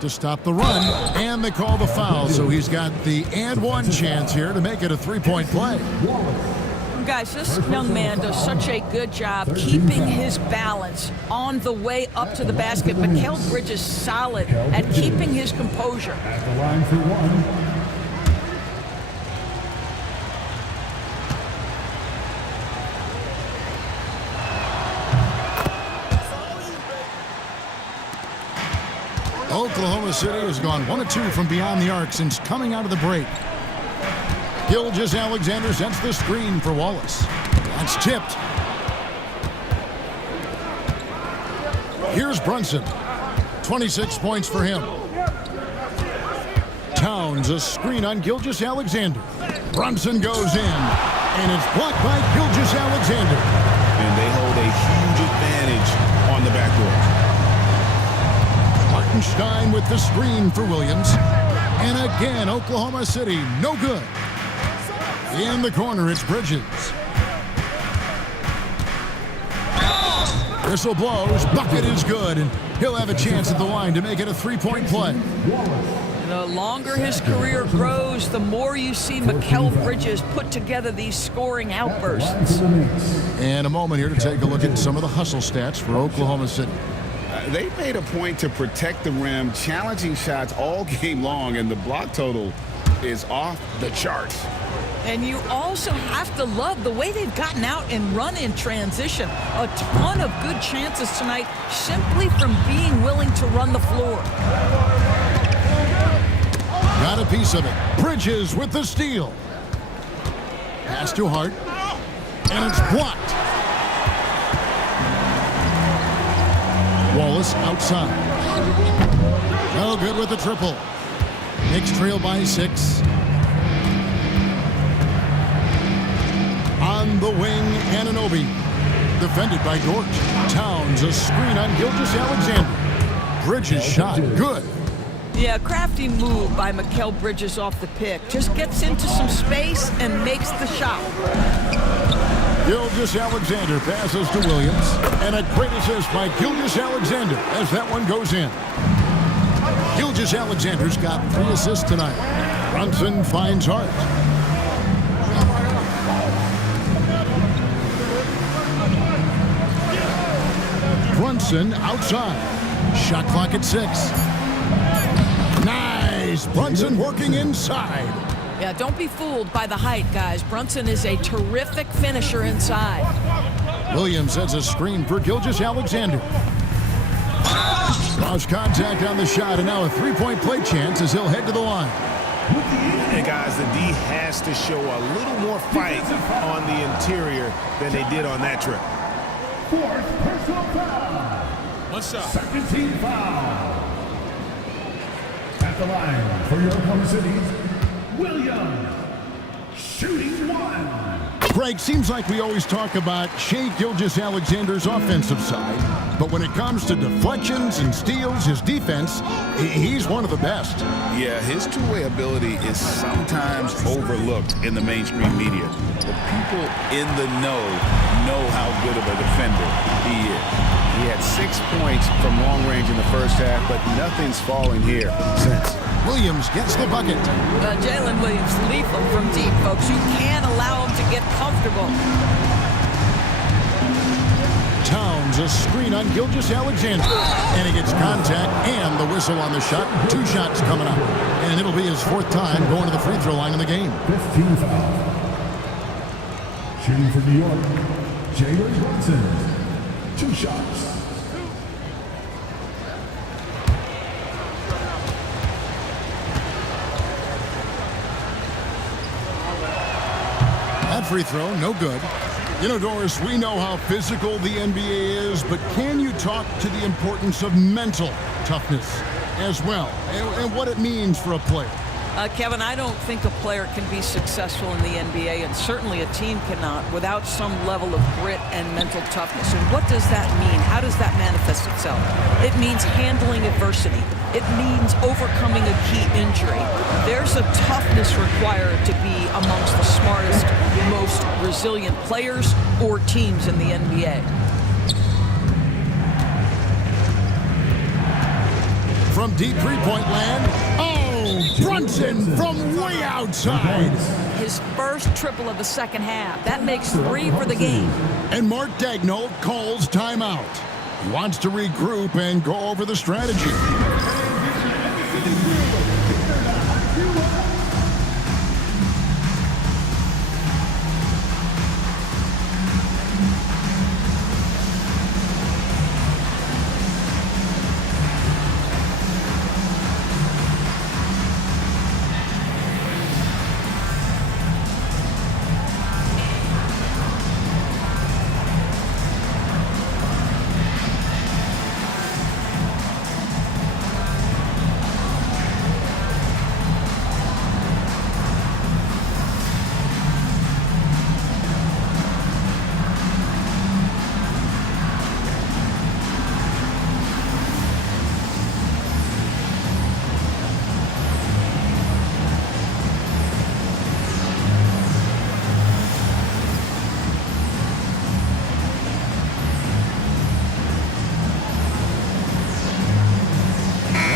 to stop the run, and they call the foul, so he's got the and one chance here to make it a three-point play. Guys, this young man does such a good job keeping his balance on the way up to the basket. Mikal Bridges solid at keeping his composure. At the line for one. Oklahoma City has gone 1 of 2 from beyond the arc since coming out of the break. Gilgeous-Alexander sets the screen for Wallace. That's tipped. Here's Brunson. 26 points for him. Towns, a screen on Gilgeous-Alexander. Brunson goes in, and it's blocked by Gilgeous-Alexander. And they hold a huge advantage on the backboard. Hartenstein with the screen for Williams. And again, Oklahoma City, no good. In the corner, it's Bridges. Whistle blows, bucket is good, and he'll have a chance at the line to make it a three-point play. The longer his career grows, the more you see Mikal Bridges put together these scoring outbursts. And a moment here to take a look at some of the hustle stats for Oklahoma City. They made a point to protect the rim, challenging shots all game long, and the block total is off the charts. And you also have to love the way they've gotten out and run in transition. A ton of good chances tonight simply from being willing to run the floor. Got a piece of it. Bridges with the steal. Pass to Hart. And it's blocked. Wallace outside. No good with the triple. Knicks trail by 6. On the wing, Anunoby. Defended by Dort. Towns, a screen on Gilgeous-Alexander. Bridges shot. Good. Yeah, crafty move by Mikal Bridges off the pick. Just gets into some space and makes the shot. Gilgeous-Alexander passes to Williams. And a great assist by Gilgeous-Alexander as that one goes in. Gilgeous-Alexander's got 3 assists tonight. Brunson finds Hart. Brunson outside. Shot clock at 6. Nice. Brunson working inside. Yeah, don't be fooled by the height, guys. Brunson is a terrific finisher inside. Williams sets a screen for Gilgeous-Alexander. Lost contact on the shot, and now a three-point play chance as he'll head to the line. And guys, the D has to show a little more fight on the interior than they did on that trip. Fourth personal foul. One shot. Second team foul. At the line for your Oklahoma City's Williams. Shooting one. Greg, seems like we always talk about Shai Gilgeous-Alexander's offensive side, but when it comes to deflections and steals, his defense, he's one of the best. Yeah, his two-way ability is sometimes overlooked in the mainstream media. The people in the know how good of a defender he is. He had 6 points from long range in the first half, but nothing's falling here since. Williams gets the bucket. Jalen Williams lethal from deep, folks. You can't allow him to get comfortable. Towns a screen on Gilgeous-Alexander, and he gets contact and the whistle on the shot. 2 shots coming up, and it'll be his 4th time going to the free throw line in the game. 15 foul. Shooting for New York, Jalen Brunson. 2 shots. That free throw, no good. You know, Doris, we know how physical the NBA is, but can you talk to the importance of mental toughness as well, and what it means for a player? Kevin, I don't think a player can be successful in the NBA, and certainly a team cannot, without some level of grit and mental toughness. And what does that mean? How does that manifest itself? It means handling adversity. It means overcoming a key injury. There's a toughness required to be amongst the smartest, most resilient players or teams in the NBA. From deep three-point land, Brunson from way outside. His first triple of the second half. That makes 3 for the game. And Mark Daigneault calls timeout. He wants to regroup and go over the strategy.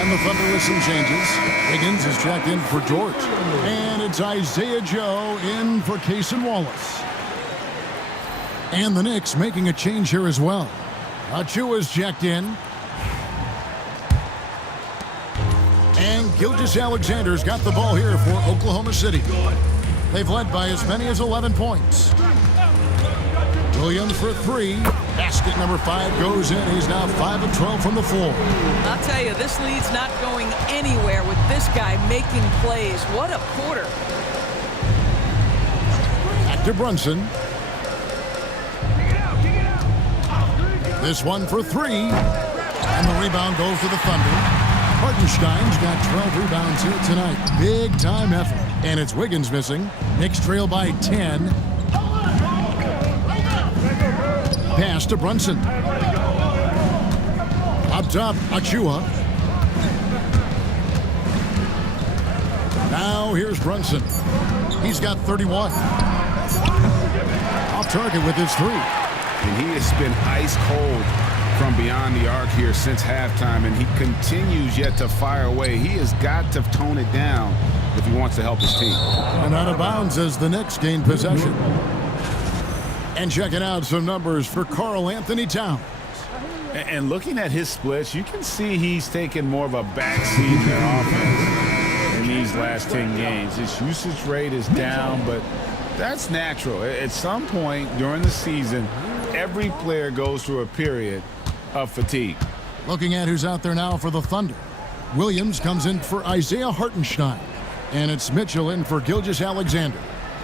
The Thunder with some changes. Higgins is checked in for George. And it's Isaiah Joe in for Cason Wallace. And the Knicks making a change here as well. Achua's checked in. And Gilgeous-Alexander's got the ball here for Oklahoma City. They've led by as many as 11 points. Williams for 3. Basket number 5 goes in. He's now 5 of 12 from the floor. I'll tell you, this lead's not going anywhere with this guy making plays. What a quarter. Back to Brunson. This one for 3. And the rebound goes to the Thunder. Hartenstein's got 12 rebounds here tonight. Big time effort. And it's Wiggins missing. Knicks trail by 10. Pass to Brunson. Up top, Achua. Now here's Brunson. He's got 31. Off target with his 3. And he has been ice cold from beyond the arc here since halftime, and he continues yet to fire away. He has got to tone it down if he wants to help his team. And out of bounds as the Knicks gain possession. And checking out some numbers for Karl Anthony Towns. And looking at his splits, you can see he's taken more of a backseat in their offense in these last 10 games. His usage rate is down, but that's natural. At some point during the season, every player goes through a period of fatigue. Looking at who's out there now for the Thunder. Williams comes in for Isaiah Hartenstein. And it's Mitchell in for Gilgeous-Alexander.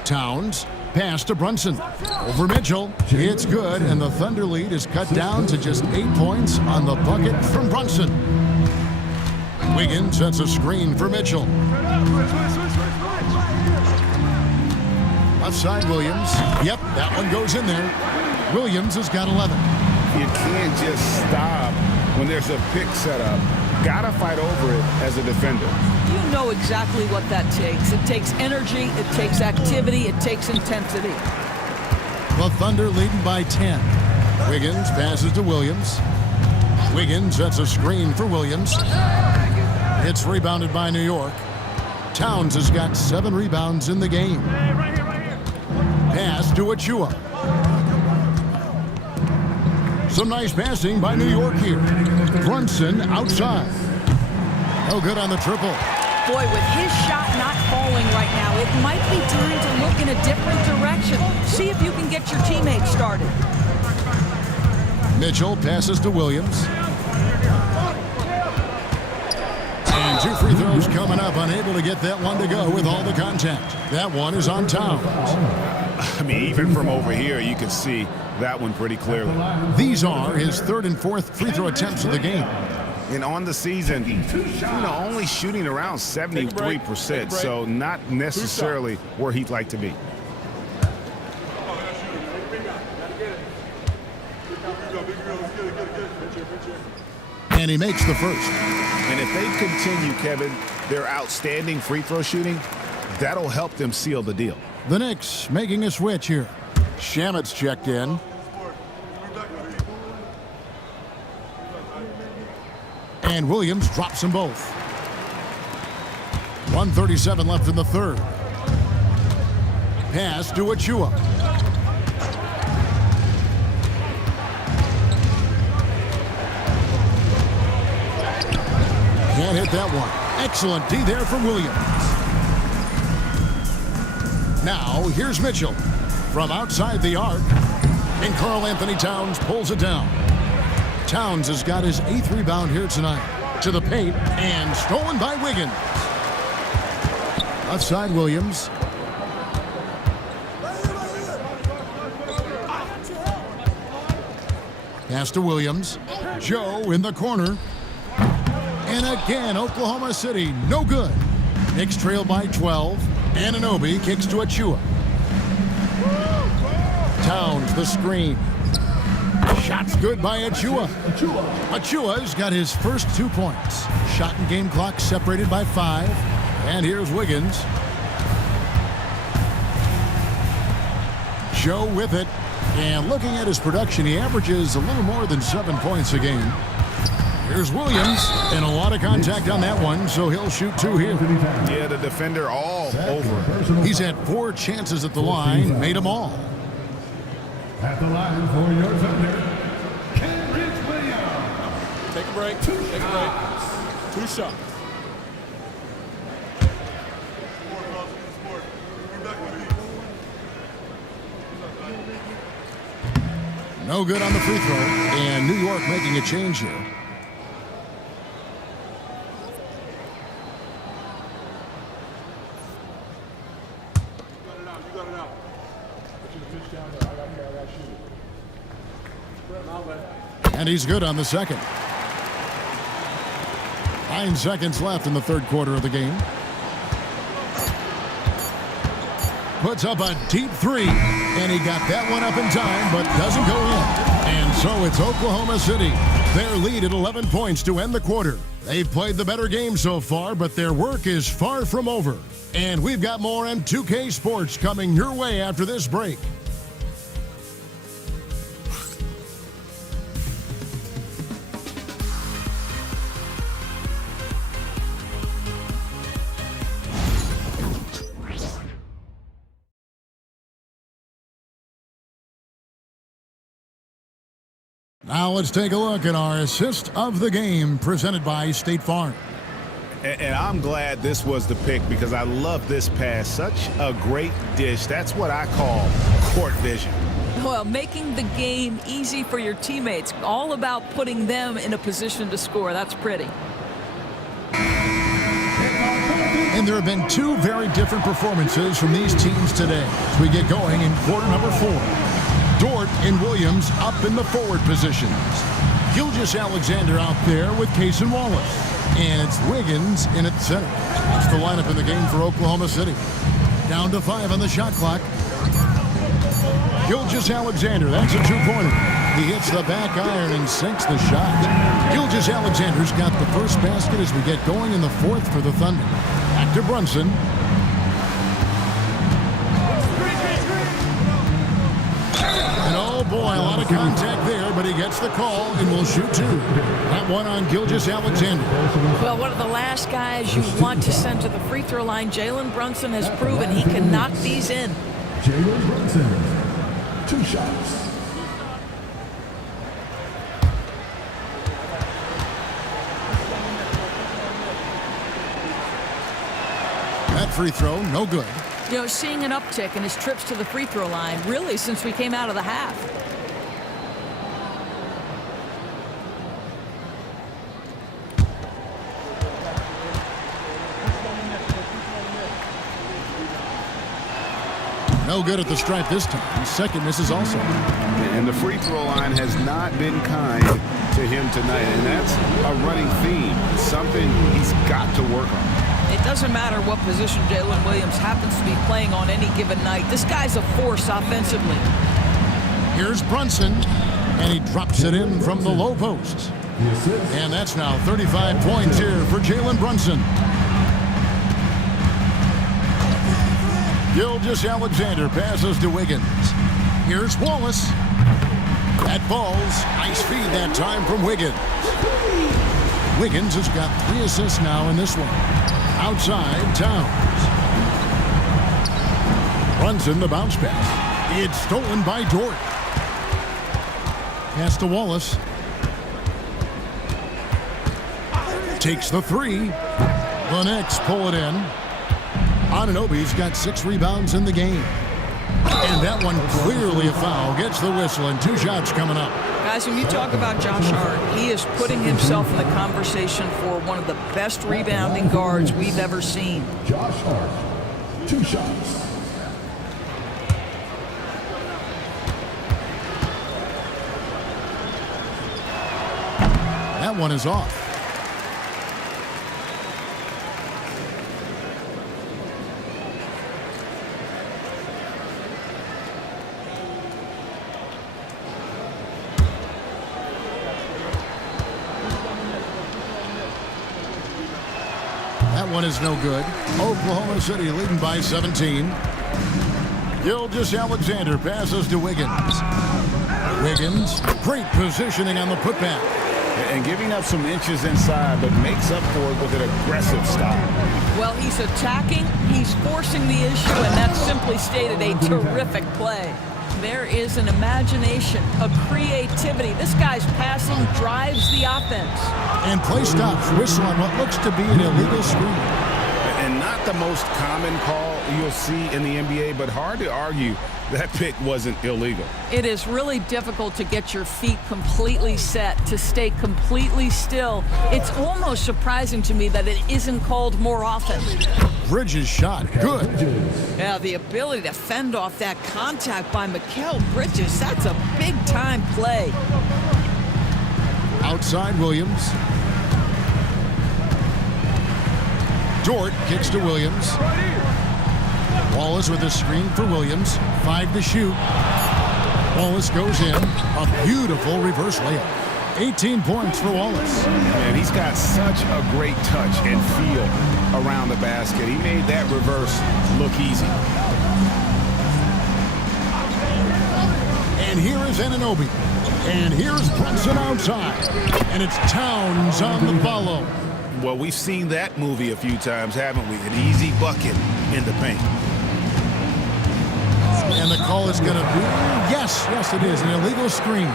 Towns, pass to Brunson. Over Mitchell. It's good, and the Thunder lead is cut down to just 8 points on the bucket from Brunson. Wiggins sets a screen for Mitchell. Left side, Williams. Yep, that one goes in there. Williams has got 11. You can't just stop when there's a pick set up. Gotta fight over it as a defender. You know exactly what that takes. It takes energy, it takes activity, it takes intensity. The Thunder leading by 10. Wiggins passes to Williams. Wiggins sets a screen for Williams. It's rebounded by New York. Towns has got 7 rebounds in the game. Pass to Achua. Some nice passing by New York here. Brunson outside. No good on the triple. Boy, with his shot not falling right now, it might be time to look in a different direction. See if you can get your teammates started. Mitchell passes to Williams. And 2 free throws coming up. Unable to get that one to go with all the contact. That one is on Towns. I mean, even from over here, you can see that one pretty clearly. These are his 3rd and 4th free throw attempts of the game. And on the season, only shooting around 73%, so not necessarily where he'd like to be. And he makes the first. And if they continue, Kevin, their outstanding free throw shooting, that'll help them seal the deal. The Knicks making a switch here. Shamet's checked in. And Williams drops them both. 1:37 left in the third. Pass to Achua. Can't hit that one. Excellent D there from Williams. Now, here's Mitchell from outside the arc. And Karl-Anthony Towns pulls it down. Towns has got his 8th rebound here tonight. To the paint, and stolen by Wiggins. Outside Williams. Pass to Williams. Joe in the corner. And again, Oklahoma City, no good. Knicks trail by 12. Anunoby kicks to Achua. Towns the screen. Shot's good by Achua. Achua's got his first 2 points. Shot and game clock separated by 5. And here's Wiggins. Joe with it. And looking at his production, he averages a little more than 7 points a game. Here's Williams, and a lot of contact on that one, so he'll shoot 2 here. Yeah, the defender all over. He's had 4 chances at the line, made them all. At the line for your Thunder, Kenrich Williams. Take a break. Take a break. 2 shots. No good on the free throw, and New York making a change here. And he's good on the second. 9 seconds left in the third quarter of the game. Puts up a deep 3, and he got that one up in time, but doesn't go in. And so it's Oklahoma City. Their lead at 11 points to end the quarter. They've played the better game so far, but their work is far from over. And we've got more M2K Sports coming your way after this break. Now let's take a look at our assist of the game presented by State Farm. And I'm glad this was the pick because I love this pass. Such a great dish. That's what I call court vision. Well, making the game easy for your teammates. All about putting them in a position to score. That's pretty. And there have been two very different performances from these teams today as we get going in quarter number 4. Dort and Williams up in the forward positions. Gilgeous-Alexander out there with Case and Wallace. And it's Wiggins in at center. That's the lineup in the game for Oklahoma City. Down to 5 on the shot clock. Gilgeous-Alexander, that's a 2-pointer. He hits the back iron and sinks the shot. Gilgeous-Alexander's got the first basket as we get going in the 4th for the Thunder. Back to Brunson. And oh boy, a lot of contact there, but he gets the call and will shoot 2. That one on Gilgeous-Alexander. Well, one of the last guys you want to send to the free throw line, Jalen Brunson has proven he can knock these in. Jalen Brunson, 2 shots. That free throw, no good. You know, seeing an uptick in his trips to the free throw line, really, since we came out of the half. No good at the stripe this time. Second misses also. And the free throw line has not been kind to him tonight, and that's a running theme. It's something he's got to work on. It doesn't matter what position Jalen Williams happens to be playing on any given night. This guy's a force offensively. Here's Brunson, and he drops it in from the low post. And that's now 35 points here for Jalen Brunson. Gilgeous-Alexander passes to Wiggins. Here's Wallace. That ball's nice feed that time from Wiggins. Wiggins has got 3 assists now in this one. Outside, Towns. Brunson, the bounce pass. It's stolen by Dort. Pass to Wallace. Takes the 3. The Knicks pull it in. Anunoby's got 6 rebounds in the game. And that one clearly a foul. Gets the whistle and 2 shots coming up. Guys, when you talk about Josh Hart, he is putting himself in the conversation for one of the best rebounding guards we've ever seen. Josh Hart, 2 shots. That one is off. That one is no good. Oklahoma City leading by 17. Gilgeous-Alexander passes to Wiggins. Wiggins, great positioning on the putback. And giving up some inches inside, but makes up for it with an aggressive style. Well, he's attacking, he's forcing the issue, and that's simply stated a terrific play. There is an imagination, a creativity. This guy's passing drives the offense. And play stops, whistle on what looks to be an illegal screen. And not the most common call you'll see in the NBA, but hard to argue that pick wasn't illegal. It is really difficult to get your feet completely set, to stay completely still. It's almost surprising to me that it isn't called more often. Bridges shot, good. Yeah, the ability to fend off that contact by Mikal Bridges, that's a big-time play. Outside Williams. Dort kicks to Williams. Wallace with a screen for Williams. 5 to shoot. Wallace goes in. A beautiful reverse layup. 18 points for Wallace. And he's got such a great touch and feel around the basket. He made that reverse look easy. And here is Anunoby. And here's Brunson outside. And it's Towns on the follow. Well, we've seen that movie a few times, haven't we? An easy bucket in the paint. And the call is going to be, yes, it is, an illegal screen.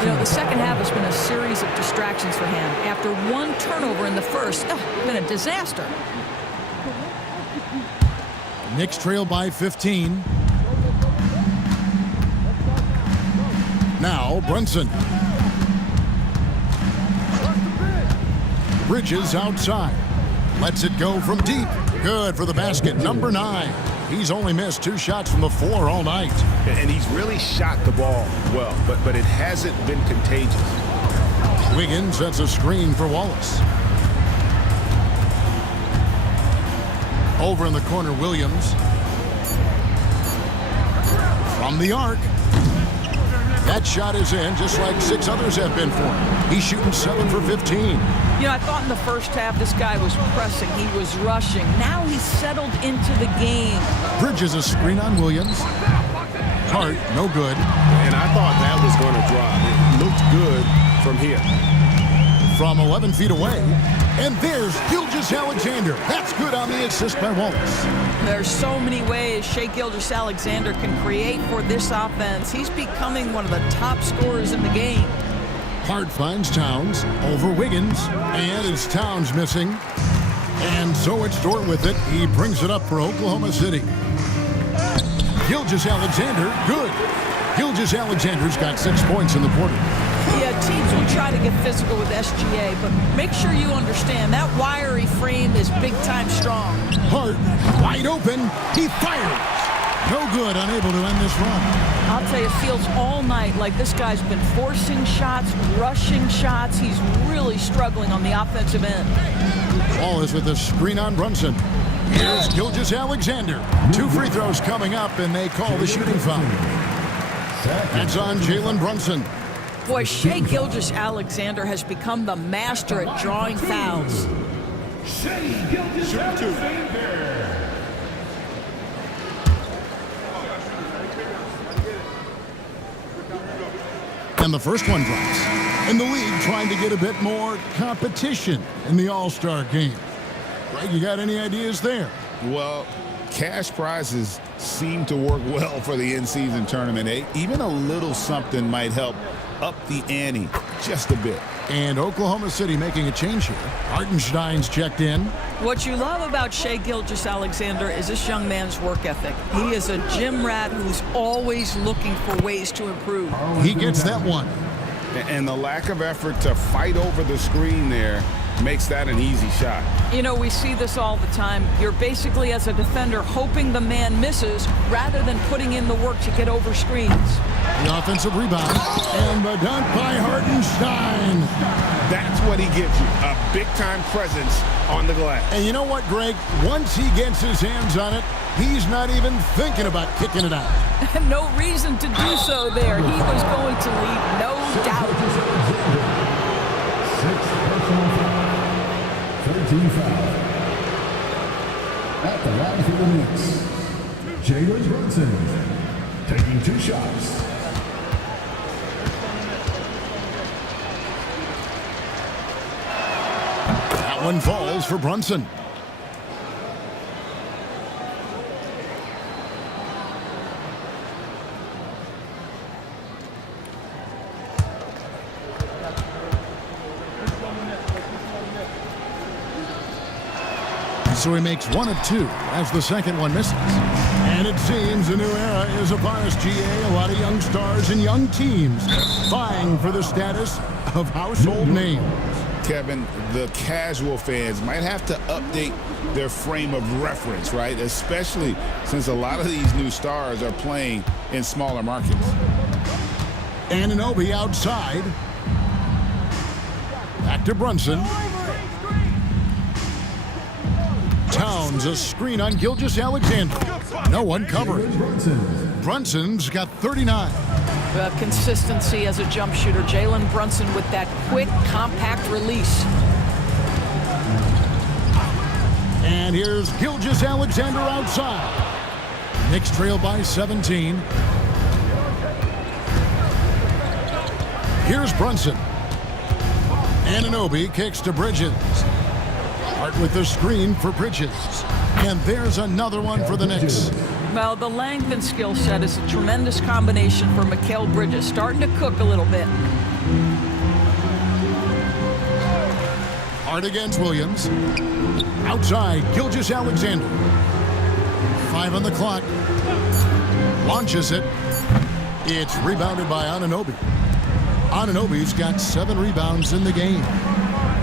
You know, the second half has been a series of distractions for him. After one turnover in the first, been a disaster. Knicks trail by 15. Now Brunson. Bridges outside. Lets it go from deep. Good for the basket, number 9. He's only missed 2 shots from the floor all night. And he's really shot the ball well, but it hasn't been contagious. Wiggins sets a screen for Wallace. Over in the corner, Williams. From the arc. That shot is in, just like 6 others have been for him. He's shooting 7 for 15. You know, I thought in the first half this guy was pressing. He was rushing. Now he's settled into the game. Bridges a screen on Williams. Hart, no good. And I thought that was going to drop. It looked good from here. From 11 feet away. And there's Gilgeous-Alexander. That's good on the assist by Wallace. There's so many ways Shai Gilgeous-Alexander can create for this offense. He's becoming one of the top scorers in the game. Hart finds Towns over Wiggins. And it's Towns missing. And so it's Dort with it. He brings it up for Oklahoma City. Gilgeous-Alexander, good. Gilgeous-Alexander's got 6 points in the quarter. Yeah, teams will try to get physical with SGA, but make sure you understand that wiry frame is big-time strong. Hart, wide open. He fires. No good, unable to end this run. I'll tell you, it feels all night like this guy's been forcing shots, rushing shots. He's really struggling on the offensive end. Wallace with a screen on Brunson. Here's Gilgeous-Alexander. 2 free throws coming up, and they call the shooting foul. That's on Jalen Brunson. Boy, Shai Gilgeous-Alexander has become the master at drawing fouls. Shai Gilgeous-Alexander. And the first one drops. And the league trying to get a bit more competition in the All-Star game. Greg, you got any ideas there? Well, cash prizes seem to work well for the in-season tournament. Even a little something might help up the ante just a bit. And Oklahoma City making a change here. Hartenstein's checked in. What you love about Shai Gilgeous-Alexander is this young man's work ethic. He is a gym rat who's always looking for ways to improve. He gets that one. And the lack of effort to fight over the screen there makes that an easy shot. You know, we see this all the time. You're basically, as a defender, hoping the man misses rather than putting in the work to get over screens. The offensive rebound. And the dunk by Hartenstein. That's what he gives you, a big-time presence on the glass. And you know what, Greg? Once he gets his hands on it, he's not even thinking about kicking it out. No reason to do so there. He was going to lead, no doubt. 13 foul. At the line for the Knicks, Jalen Brunson taking 2 shots. That one falls for Brunson. So he makes 1 of 2 as the second one misses. And it seems a new era is upon us, GA. A lot of young stars and young teams vying for the status of household names. Kevin, the casual fans might have to update their frame of reference, right? Especially since a lot of these new stars are playing in smaller markets. Anunoby outside. Back to Brunson. Towns, a screen on Gilgeous-Alexander. No one covering. Brunson's got 39. Consistency as a jump shooter. Jalen Brunson with that quick, compact release. And here's Gilgeous-Alexander outside. Knicks trail by 17. Here's Brunson. Anunoby kicks to Bridges. Hart with the screen for Bridges. And there's another one for the Knicks. Well, the length and skill set is a tremendous combination for Mikal Bridges. Starting to cook a little bit. Hart against Williams. Outside, Gilgeous-Alexander. 5 on the clock. Launches it. It's rebounded by Anunoby. Anunoby's got 7 rebounds in the game.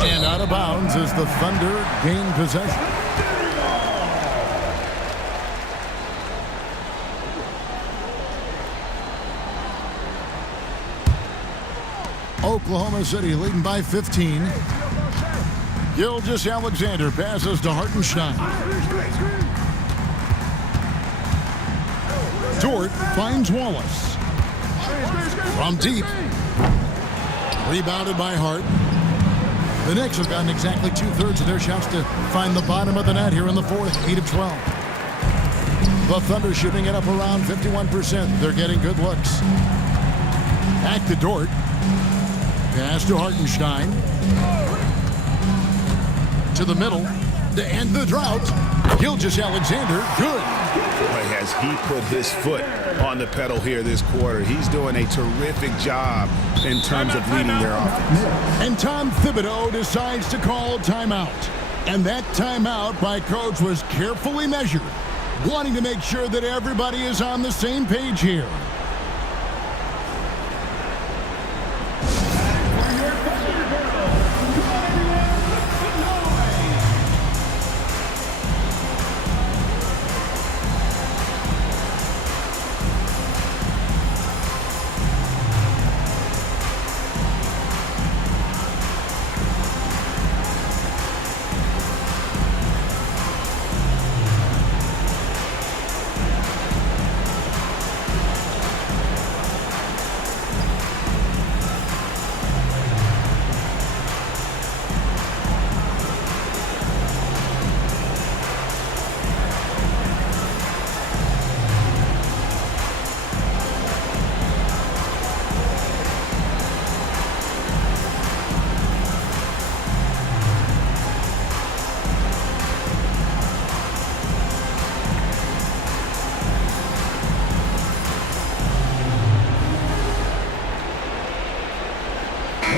And out of bounds as the Thunder gain possession. Oklahoma City leading by 15. Gilgeous-Alexander passes to Hartenstein. Dort finds Wallace. From deep. Rebounded by Hart. The Knicks have gotten exactly 2/3 of their shots to find the bottom of the net here in the fourth, 8 of 12. The Thunder shooting it up around 51%. They're getting good looks. Back to Dort. Pass to Hartenstein. To the middle to end the drought. Gilgeous-Alexander, good. Boy, has he put his foot on the pedal here this quarter. He's doing a terrific job in terms of leading their offense. And Tom Thibodeau decides to call timeout. And that timeout by coach was carefully measured, wanting to make sure that everybody is on the same page here.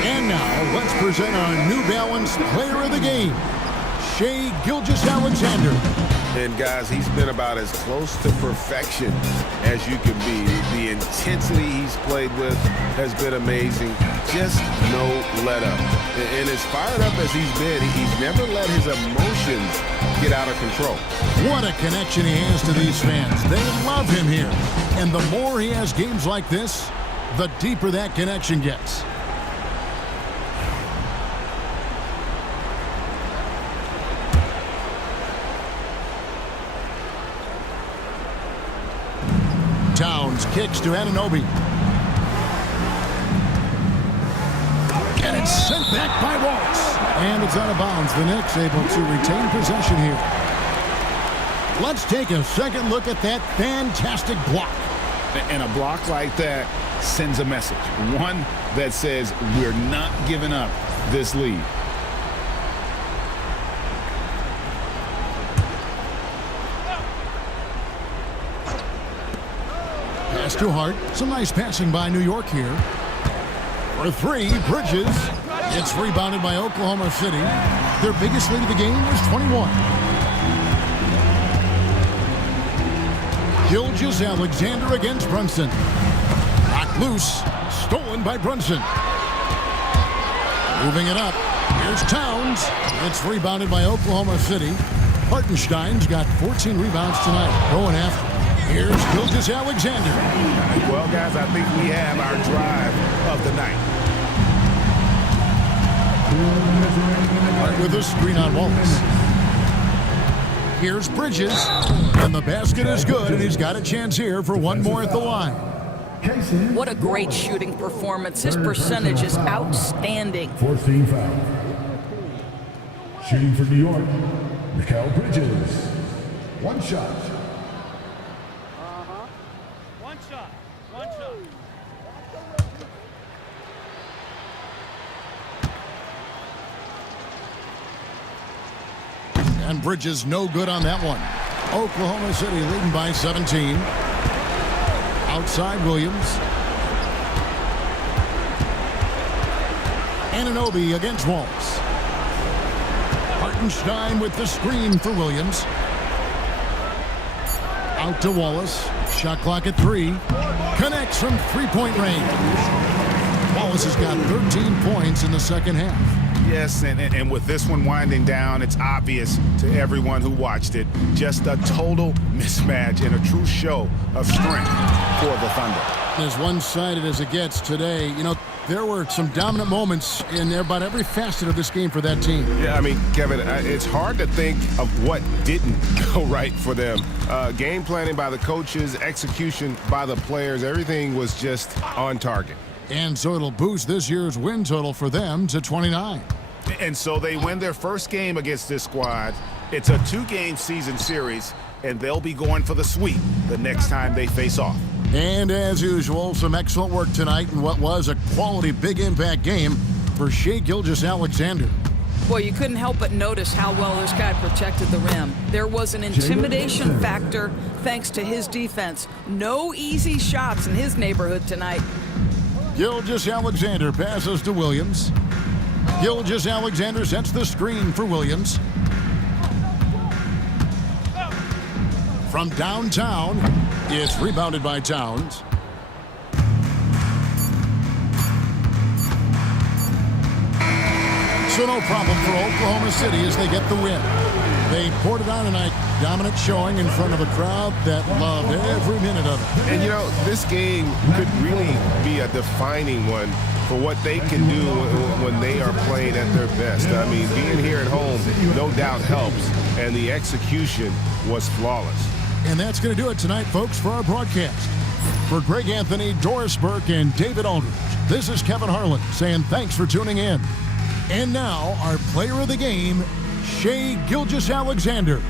And now, let's present our New Balance Player of the Game, Shai Gilgeous-Alexander. And guys, he's been about as close to perfection as you can be. The intensity he's played with has been amazing. Just no let up. And as fired up as he's been, he's never let his emotions get out of control. What a connection he has to these fans. They love him here. And the more he has games like this, the deeper that connection gets. Towns kicks to Anunoby. And it's sent back by Wallace. And it's out of bounds. The Knicks able to retain possession here. Let's take a second look at that fantastic block. And a block like that sends a message. One that says we're not giving up this lead. Pass to Hart. Some nice passing by New York here. For three, Bridges. It's rebounded by Oklahoma City. Their biggest lead of the game was 21. Gilgeous-Alexander against Brunson. Knocked loose. Stolen by Brunson. Moving it up. Here's Towns. It's rebounded by Oklahoma City. Hartenstein's got 14 rebounds tonight. Going after. Here's Gilgeous-Alexander. Well, guys, I think we have our drive of the night. Right with a screen on Wallace. Here's Bridges. And the basket is good, and he's got a chance here for one more at the line. What a great shooting performance. His percentage is outstanding. 14 foul. Shooting for New York, Mikal Bridges. One shot. And Bridges no good on that one. Oklahoma City leading by 17. Outside Williams. Anunoby against Wallace. Hartenstein with the screen for Williams. Out to Wallace. Shot clock at 3. Connects from three-point range. Wallace has got 13 points in the second half. Yes, and with this one winding down, it's obvious to everyone who watched it. Just a total mismatch and a true show of strength for the Thunder. As one-sided as it gets today, you know, there were some dominant moments in about every facet of this game for that team. Yeah, I mean, Kevin, it's hard to think of what didn't go right for them. Game planning by the coaches, execution by the players, everything was just on target. And so it'll boost this year's win total for them to 29. And so they win their first game against this squad. It's a 2-game season series, and they'll be going for the sweep the next time they face off. And as usual, some excellent work tonight in what was a quality big impact game for Shai Gilgeous-Alexander. Boy, you couldn't help but notice how well this guy protected the rim. There was an intimidation factor thanks to his defense. No easy shots in his neighborhood tonight. Gilgeous-Alexander passes to Williams. Gilgeous-Alexander sets the screen for Williams. From downtown, it's rebounded by Towns. So no problem for Oklahoma City as they get the win. They poured it on tonight, dominant showing in front of a crowd that loved every minute of it. And, you know, this game could really be a defining one for what they can do when they are playing at their best. I mean, being here at home no doubt helps, and the execution was flawless. And that's going to do it tonight, folks, for our broadcast. For Greg Anthony, Doris Burke, and David Aldridge, this is Kevin Harlan saying thanks for tuning in. And now, our player of the game, Shai Gilgeous-Alexander.